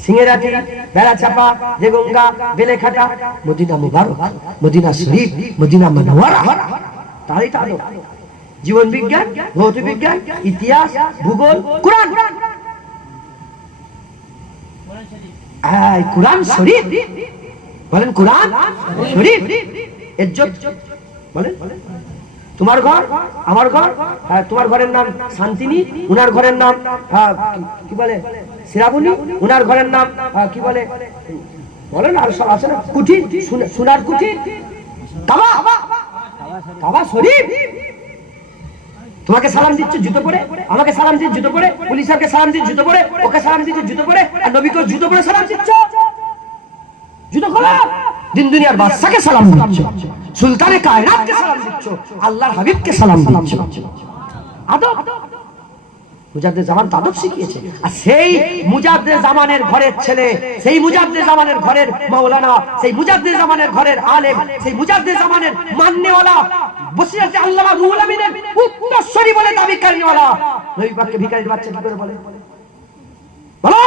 সিংহেরাটি, বেড়াচাপা, দেগঙ্গা, বেলেঘাটা, মদিনা মুবারক, মদিনা শরীফ, মদিনা মুনাওয়ারা, তাই তো আদব। জীবন বিজ্ঞান, ভৌত বিজ্ঞান, ইতিহাস, ভূগোল, কোরআন, কোরআন শরীফ বলেন, কোরআন শরীফ ইজ্জত বলেন। তোমার ঘর আমার ঘর, তোমার ঘরের নাম শান্তিনী, উনার ঘরের নাম কি বলে শ্রাবণী, উনার ঘরের নাম কি বলে বলেন, আর সব আছে না, কুঠি, সোনার কুঠি, কাবা, কাবা শরীফ। তোমাকে সালাম দিচ্ছে জুতো পরে, আমাকে সালাম দিচ্ছে জুতো পরে, পুলিশকে সালাম দিচ্ছে জুতো পরে, ওকে সালাম দিচ্ছে জুতো পরে, আর নবীকে জুতো পরে সালাম দিচ্ছ, জুতো খোলা। দিন দুনিয়ার বাদশাকে সালাম দিচ্ছ, সুলতানে কায়নাতকে সালাম দিচ্ছ, আল্লাহর হাবিবকে সালাম দিচ্ছ। আদব মুজাদ্দেদ জামান আদব শিখিয়েছে। আর সেই মুজাদ্দেদ জামানের ঘরের ছেলে, সেই মুজাদ্দেদ জামানের ঘরের মাওলানা, সেই মুজাদ্দেদ জামানের ঘরের আলেম, সেই মুজাদ্দেদ জামানের মাননেওয়ালা, বসিরতে আল্লামা রুহুল আমিনের উত্তরসূরি বলে দাবিকারীওয়ালা নবী পাককে ভিখারির বাচ্চা কি করে বলে? বলো,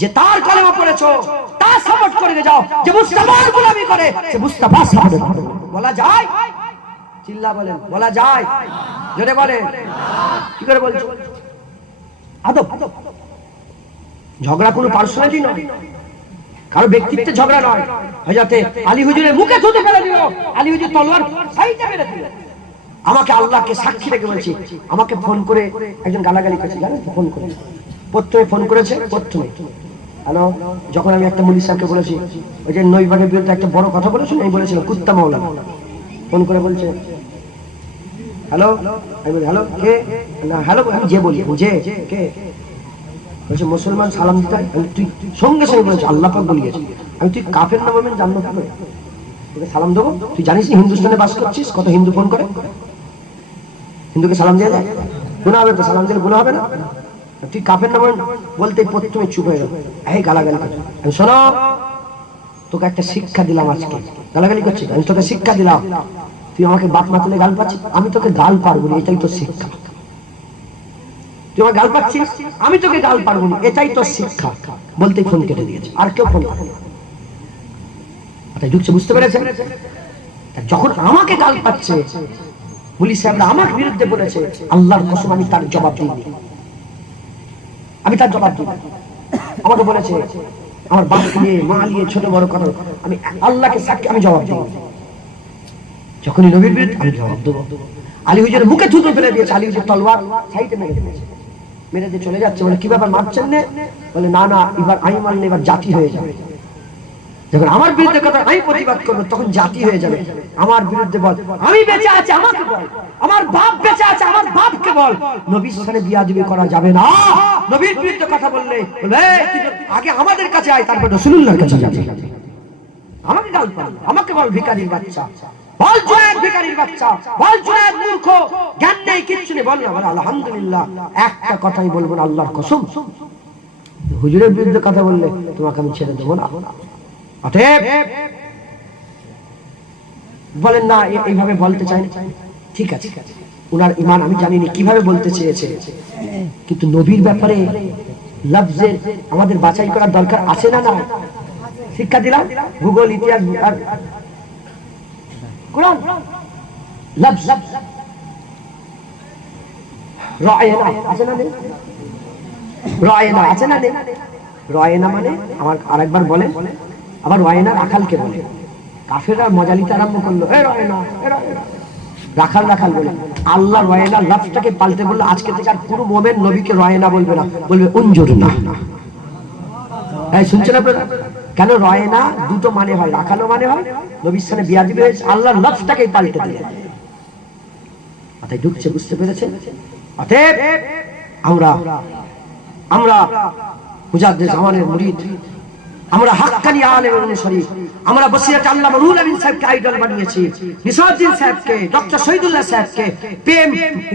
যে তার কলেমা পড়েছো তার সাপোর্ট করে যাও, যে মুস্তাফার গোলামি করে সে মুস্তাফার সাপোর্ট করে। বলা যায়? চিল্লা বলেন, বলা যায়? জোরে বলেন, কি করে বলছো? আদব। ঝগড়া কোনো পার্সোনালিটি নয়, কারো ব্যক্তিত্বের ঝগড়া নয়। হযরতে আলী হুজুরের মুখে থুতু ফেলে দিল, আলী হুজুর তলোয়ার সাইডে মেরে দিল। আমাকে আল্লাহকে সাক্ষী রেখে বলছি, আমাকে ফোন করে একজন গালাগালি করেছে, জানেন তো? ফোন করে, প্রথমে ফোন করেছে, প্রথমে হ্যালো, যখন আমি একটা মুলি সাহেবকে বলেছি ওই যে নবীবাগের বিরুদ্ধে একটা বড় কথা বলেছেন, আমি বলেছিলাম কুত্তা মাওলানা, ফোন করে বলছে হ্যালো, আমি বলি হ্যালো কে, না হ্যালো আমি যে বলি যে কে, বলছে মুসলমান সালাম দিতে হয়। তুই সঙ্গে সঙ্গে বলেছে আল্লাহ পাক বলিয়েছে, আমি তুই কাফের নাম আমি জানলো কি করে, তোকে সালাম দেবো? তুই জানিস না হিন্দুস্তানে বাস করছিস, কত হিন্দু ফোন করে, হিন্দুকে সালাম দিয়ে যায়, গুনাহ হবে তো? সালাম দিলে গুনাহ হবে না? তুই কাফের নাম বলতেই প্রথমে চুপ হয়ে গেল, এই গালাগালি করছে। আমি শোনো, তোকে একটা শিক্ষা দিলাম আজকে, গালাগালি করছিস, আমি তোকে শিক্ষা দিলাম, তুই আমাকে বাপ মা তুলে গাল পাচ্ছিস, আমি তোকে গাল পারবো না, এটাই তোর শিক্ষা। তুই আমার গাল পাচ্ছিস, আমি তোকে গাল পারবো না, এটাই তোর শিক্ষা। বলতেই ফোন কেটে দিয়েছে, আর কেউ ফোন করে ঢুকছে, বুঝতে পেরেছেন? যখন আমাকে গাল পাচ্ছে, পুলিশ সাহেবরা আমার বিরুদ্ধে বলেছে, আল্লাহর কসম আমি তার জবাব দিইনি, আমি তার জবাব দিই। আমাকে বলেছে আমার বাপ নিয়ে মা নিয়ে ছোট বড় কথা, আমি আল্লাহকে সাক্ষী, আমি জবাব দিই। যখনই নবীর বিরুদ্ধে আমি জবাব দেবো। আলী হুজুরের মুখে থুতু ফেলে দিয়েছে, আলী হুজুর তলোয়ার সাইডে মেরে দিয়েছে, মেরে দিয়ে চলে যাচ্ছে। বলে কি ব্যাপার, মারছেন না? বলে না না, এবার আমি মারলে এবার জাতি হয়ে যাবে, যখন আমার বিরুদ্ধে কথা আমি প্রতিবাদ করবো তখন জাতি হয়ে যাবে। আমার বিরুদ্ধে বল, আমি বেঁচে আছি আমাকে বল, আমার বাপ বেঁচে আছে আমার বাপকে বল। নবীর সাথে বিয়াদবি করা যাবে না। নবীর বিরুদ্ধে কথা বললে আগে আমাদের কাছে আয়, তারপর রাসূলুল্লাহর কাছে যাবে। আমাকে গাল পাল, আমাকে বল ভিখারির বাচ্চা, বল জুনায়েদ ভিখারির বাচ্চা, বল জুনায়েদ মূর্খ, জ্ঞান নেই, কিচ্ছু নেই, বল না। বল আলহামদুলিল্লাহ, একটা কথাই বলবো না, আল্লাহর কসম, হুজুরের বিরুদ্ধে কথা বললে তোমাকে আমি ছেড়ে দেবো না। অতএব বলেন না এইভাবে বলতে চাই, ঠিক আছে, উনার ঈমান আমি জানি না কিভাবে বলতে চেয়েছে, কিন্তু নবীর ব্যাপারে লফজের আমাদের বাছাই করার দরকার আছে না? না, শিক্ষা দিলাম, ভূগোল, ইতিহাস, কোরআন লফজ রায়না আছে না নেই? রায়না আছে না নেই? রায়না মানে আমার আরেকবার বলেন, আবার রায়না রাখালকে বলে। কাফেররা মজা নিতে আরম্ভ করলো, এ রায়না এ রায়না, রাখাল রাখাল বলে। আল্লাহ রায়না লফজটাকে পাল্টে বললো, আজকে থেকে আর কোনো মুমিন নবীকে রায়না বলবে না, বলবে উনজুর না। এই শুনছেন আপনারা? কেন রায়না দুটো মানে হয়, রাখালও মানে হয়, নবীর সামনে বিয়াদবি হয়েছে, আল্লাহর লফজটাকে পাল্টে দিলেন। মাথায় ঢুকছে, বুঝতে পেরেছেন? অতএব আমরা মুজাদ্দিদ জামানের মুরিদ, আমরা হাক্কানি আলেম অনুসারী, আমরা বসিরহাট আল্লামা রুহুল আমিন সাহেবকে আইডল বানিয়েছি, নিসাউদ্দিন সাহেবকে, ডক্টর শহীদুল্লাহ সাহেবকে,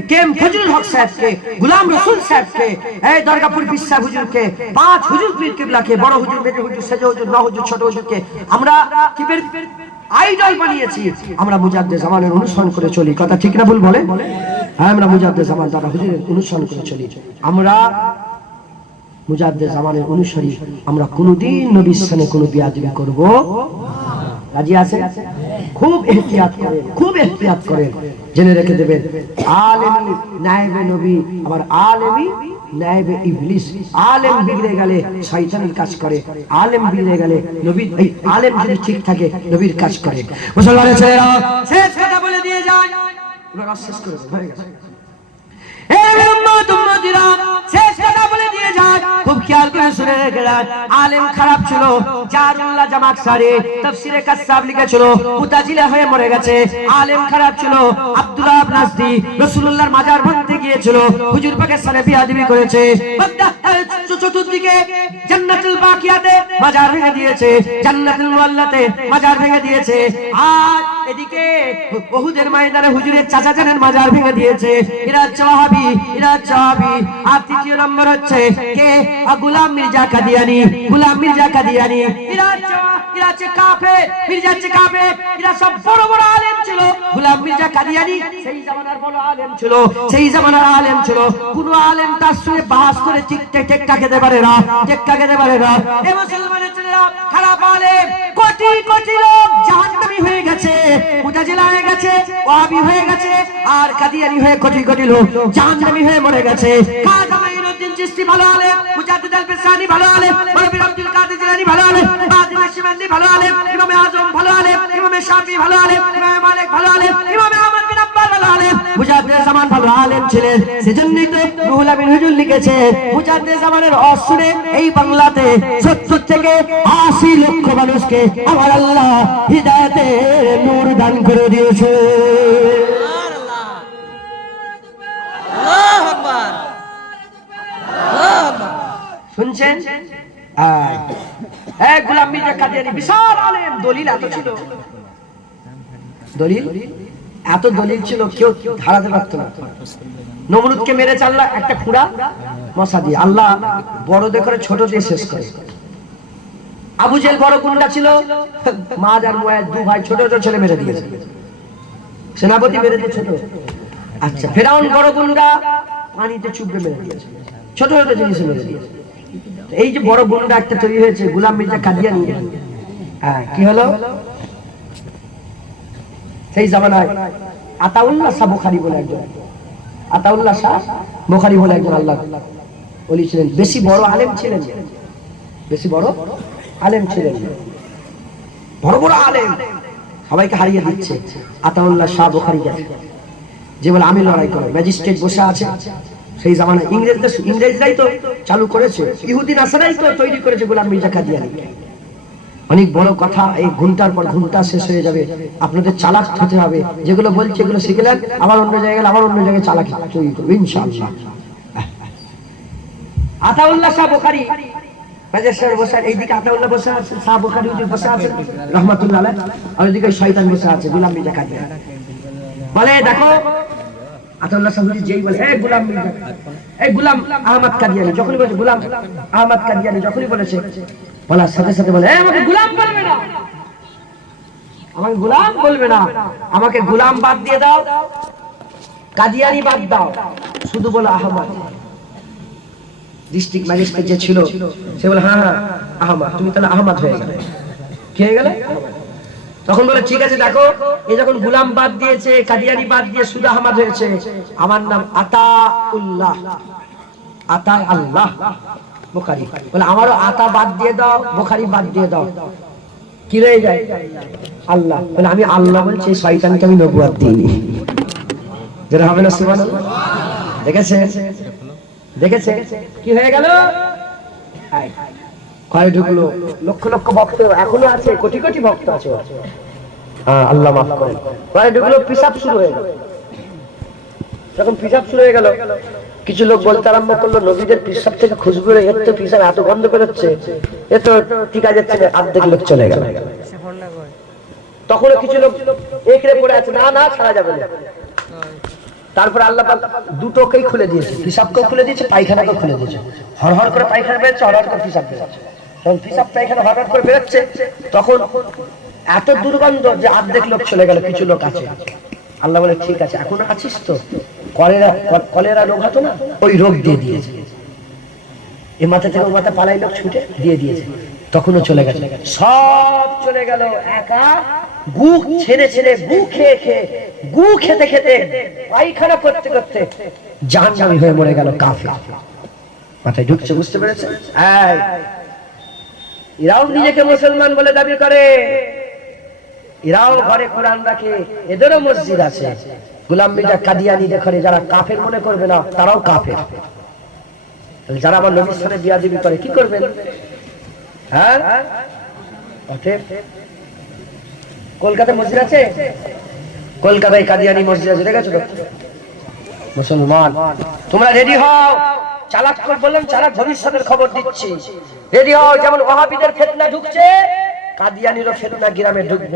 কেএম ফজলুল হক সাহেবকে, গোলাম রসুল সাহেবকে, এই দরগাপুর বিশ্বাস হুজুরকে, 5 হুজুর পীর কিবলাকে, বড় হুজুর, মেজো হুজুর, সেজ হুজুর, ন হুজুর, ছোট হুজুরকে আমরা কিবের আইডল বানিয়েছি। আমরা মুজাদ্দিদ জামানের অনুসরণ করে চলি। কথা ঠিক না ভুল বলে? হ্যাঁ, আমরা মুজাদ্দিদ জামান দাদা হুজুরের অনুসরণ করে চলি। আমরা মুজাদ্দিদ জামানের অনুসারী, আমরা কোনোদিন নবীর সামনে কোনো বিয়াদবি করব রাজি আছে? খুব ইহতিয়াত করেন, খুব ইহতিয়াত করেন, জেনে রেখে দেবেন। আলেমি নায়েবে নবী, আবার আলেমি নায়েবে ইবলিস। আলেম বিগড়ে গেলে শয়তানের কাজ করে, আলেম বিগড়ে গেলে নবী, এই আলেম যদি ঠিক থাকে নবীর কাজ করে। মুসলমানের ছেলেরা শেষ কথা বলে দিয়ে যায়, এবার শেষ করে দেব, হয়ে গেছে। শেষ কথা বলে দিয়ে যায়, খুব খেয়াল করে শুনে রেখে যান। আলেম খারাপ ছিল, জারুল্লাহ জামাখশারি তাফসীরে কাসসাব লিখেছিল, মুতাজিলা হয়ে মরে গেছে। আলেম খারাপ ছিল, আব্দুল্লাহ নাসদি রাসূলুল্লাহর মাজার ভাঙতে গিয়েছিল, হুজুর পাকের সাথে বিয়াদবি করেছে। চতুর্দিকে জান্নাতুল বাকিয়াতে মাজার ভেঙে দিয়েছে, জান্নাতুল মুআল্লাতে মাজার ভেঙে দিয়েছে, আর এদিকে উহুদের ময়দানে হুজুরের চাচা জানের মাজার ভেঙে দিয়েছে। এরা ওয়াহাবি, এরা ওয়াহাবি। আর তৃতীয় নম্বর হচ্ছে কে? গোলাম মির্জা কাদিয়ানী, গোলাম মির্জা কাদিয়ানী। এরা হচ্ছে কাফের, মির্জা হচ্ছে কাফের। এরা সব বড় বড় আলেম ছিল। গোলাম মির্জা কাদিয়ানী সেই জামানার বড় আলেম ছিল, সেই জামানার আলেম ছিল। কোন আলেম তার সঙ্গে বাহাস করে টেক্কা খেতে পারে না, টেক্কা খেতে পারে না। এই মুসলমানের ছেলেরা খারাপ আলেম, কোটি কোটি লোক জাহান্নামী হয়ে গেছে, মুতাজিলা হয়ে গেছে, ওয়াহাবি হয়ে গেছে, আর কাদিয়ানী হয়ে কোটি কোটি লোক জাহান্নামী হয়ে মরে গেছে। খাজা মাইনুদ্দিন চিশতি ভালো আলেম, মুজাদ্দিদ আল-বিসানি ভালো আলেম, মৌলভী আব্দুল কাদের জিলানী ভালো আলেম, বাদী নকশবন্দি ভালো আলেম, ইমাম আজম ভালো আলেম, ইমাম শাফি ভালো আলেম, ইমাম মালিক ভালো আলেম, ইমাম আহমদ বিন হাম্বল ভালো আলেম, মুজাদ্দিদ জামান ভালো আলেম ছিলেন। সেজন্যই তো রুহুল আমিন হুজুর লিখেছে, মুজাদ্দিদ জামানের অসুরে এই বাংলাতে 70 থেকে 80 লক্ষ মানুষকে আমার আল্লাহ হিদায়াতের নূর দান করে দিয়েছে। শুনছেন? গোলাম মির্জা কাদিয়ানী বিশাল আলেম, দলিল এত ছিল, দলিল এত দলিল ছিল, কেউ হারাতে পারত না। নমরুদকে মেরে চাল্লা একটা খুঁড়া মশা দিয়ে, আল্লাহ বড় করে ছোট দিয়ে শেষ করে। আবু জেহেল বড় গুন্ডা ছিল, মাজ আর মুয়াজ 2 ভাই ছোট ছোট ছেলে মেরে দিয়েছে, সেনাপতি মেরে দিয়ে ছোট। আচ্ছা, ফেরাউন বড় গুন্ডা, পানিতে চুবড়ে মেরে দিয়েছে, ছোট ছোট জিনিস মেরে দিয়েছে। এই যে বড় গুন্ডা একটা তৈরি হয়েছে, গোলাম মির্জা কাদিয়ানী। হ্যাঁ, কি হলো? সেই জামানায় আতাউল্লাহ শাহ বুখারী বলে একজন, আতাউল্লাহ শাহ বুখারী বলে একজন আল্লাহ ওলি ছিলেন, বেশি বড় আলেম ছিলেন, বেশি বড় আলেম ছিলেন, বড় বড় আলেম সবাইকে হারিয়ে দিচ্ছে। আতাউল্লাহ শাহ বুখারী যে বলে আমি লড়াই করব, ম্যাজিস্ট্রেট বসে আছে। সেই জামানায় ইংরেজরাই তো চালু করেছে, ইহুদি নাসারাই তো তৈরি করেছে গোলাম মির্জা কাদিয়ানী। অনেক বড় কথা, এই ঘন্টার পর ঘন্টা শেষ হয়ে যাবে, আপনাদের চালাক হতে হবে। যেগুলো বলছে এগুলো শিখলেন, আবার অন্য জায়গায় আবার অন্য জায়গায় চালাকি তৈরি করবে ইনশাআল্লাহ। আতাউল্লাহ শাহ বুখারী ম্যাজিস্ট্রেট বসে, এইদিকে আতাউল্লাহ বসে আছে, শাহ বুখারী হুজুর বসে আছেন রাহমাতুল্লাহ আলাইহি, আর ওইদিকে শয়তান বসে আছে গোলাম মির্জা কাদিয়ানী। বলে দেখো, আতাউল্লাহ শাহ হুজুর যেই বলে এই গোলাম আহমদ কাদিয়ানী, যখনই বলেছে গোলাম আহমদ কাদিয়ানী, যখনই বলেছে বলার সাথে সাথে বলে আমাকে গোলাম বলবে না, আমাকে গোলাম বলবে না, আমাকে গোলাম বাদ দিয়ে দাও, কাদিয়ানী বাদ দাও, শুধু বলো আহমদ। ডিস্ট্রিক্ট ম্যাজিস্ট্রেট যে ছিল সে বলে হ্যাঁ হ্যাঁ আহমদ, তুমি তাহলে আহমদ হয়ে গেলে। কি হয়ে গেলে? তখন বলে ঠিক আছে দেখো, এ যখন গুলাম বাদ দিয়েছে, কাদিয়ানি বাদ দিয়ে শুধু আহমদ হয়েছে, আমার নাম আতাউল্লাহ, আতা আল্লাহ বুখারী। বলে আমারও আতা বাদ দিয়ে দাও, বুখারী বাদ দিয়ে দাও, কি রয়ে যায়? আল্লাহ। বলে আমি আল্লাহ বলছি, শয়তানকে আমি নবুয়ত দিইনি। যেটা হবে না সুবহানাল্লাহ। দেখেছে দেখেছে কি হয়ে গেল? কয় ঢুকলো, লক্ষ লক্ষ ভক্ত এখনো আছে, কোটি কোটি ভক্ত আছে। হ্যাঁ, আল্লাহ মাফ করেন। কয় ঢুকলো, পিশাব শুরু হয়ে গেল। যখন পিশাব শুরু হয়ে গেল, কিছু লোক বলতে আরম্ভ করলো, নবীদের পিশাব থেকে খুশবু, এর তো পিশাব এত গন্ধ বেরোচ্ছে, এ তো টিকা যাচ্ছে না। অর্ধেক লোক চলে গেল। তখন কিছু লোক একরে পড়ে আছে, না না ছাড়া যাবে না। তারপরে আল্লাহ পাক দুটোকেই খুলে দিয়েছে, পিশাবকেও খুলে দিয়েছে, পায়খানাকেও খুলে দিয়েছে। হরহর করে পায়খানা বেরোচ্ছে, হরহর করে পিশাব বেরোচ্ছে। যখন পিশাব পায়খানা হরহর করে বেরোচ্ছে, তখন এত দুর্গন্ধ যে অর্ধেক লোক চলে গেল, কিছু লোক আছে। আল্লাহ বলে ঠিক আছে, এখন আছিস তো? কলেরা রোগ হতো না, ওই রোগ দিয়ে দিয়েছে। এ মাথা থেকে ও মাথা পালাই লোক ছুটে দিয়ে দিয়েছে, তখনও চলে গেছে। সব চলে গেল, একা গু ছেড়ে ছেড়ে, গু খেয়ে খেয়ে, গু খেতে খেতে, পায়খানা করতে করতে জাহান্নামী হয়ে মরে গেল কাফের। মাথায় ঢুকছে, বুঝতে পেরেছে? এরাও নিজেকে মুসলমান বলে দাবি করে, এরাও ঘরে কোরআন রাখে, এদেরও মসজিদ আছে। গোলাম মির্জা কাদিয়ানি দেখরে যারা কাফের মনে করবে না, তারাও কাফের। যারা আমার নবীর সাথে বিয়াদবি করে, কি করবেন? হ্যাঁ, কলকাতায় মসজিদ আছে, কলকাতায় কাদিয়ানি মসজিদ আছে, দেখেছো তো? মুসলমান তোমরা রেডি হও, চালাক করে বললাম, চালাক ভবিষ্যতের খবর দিচ্ছি, রেডি হও। যেমন ওয়াহাবিদের ফিতনা ঢুকছে, কাদিয়ানিরও ফিতনা গ্রামে ঢুকবে।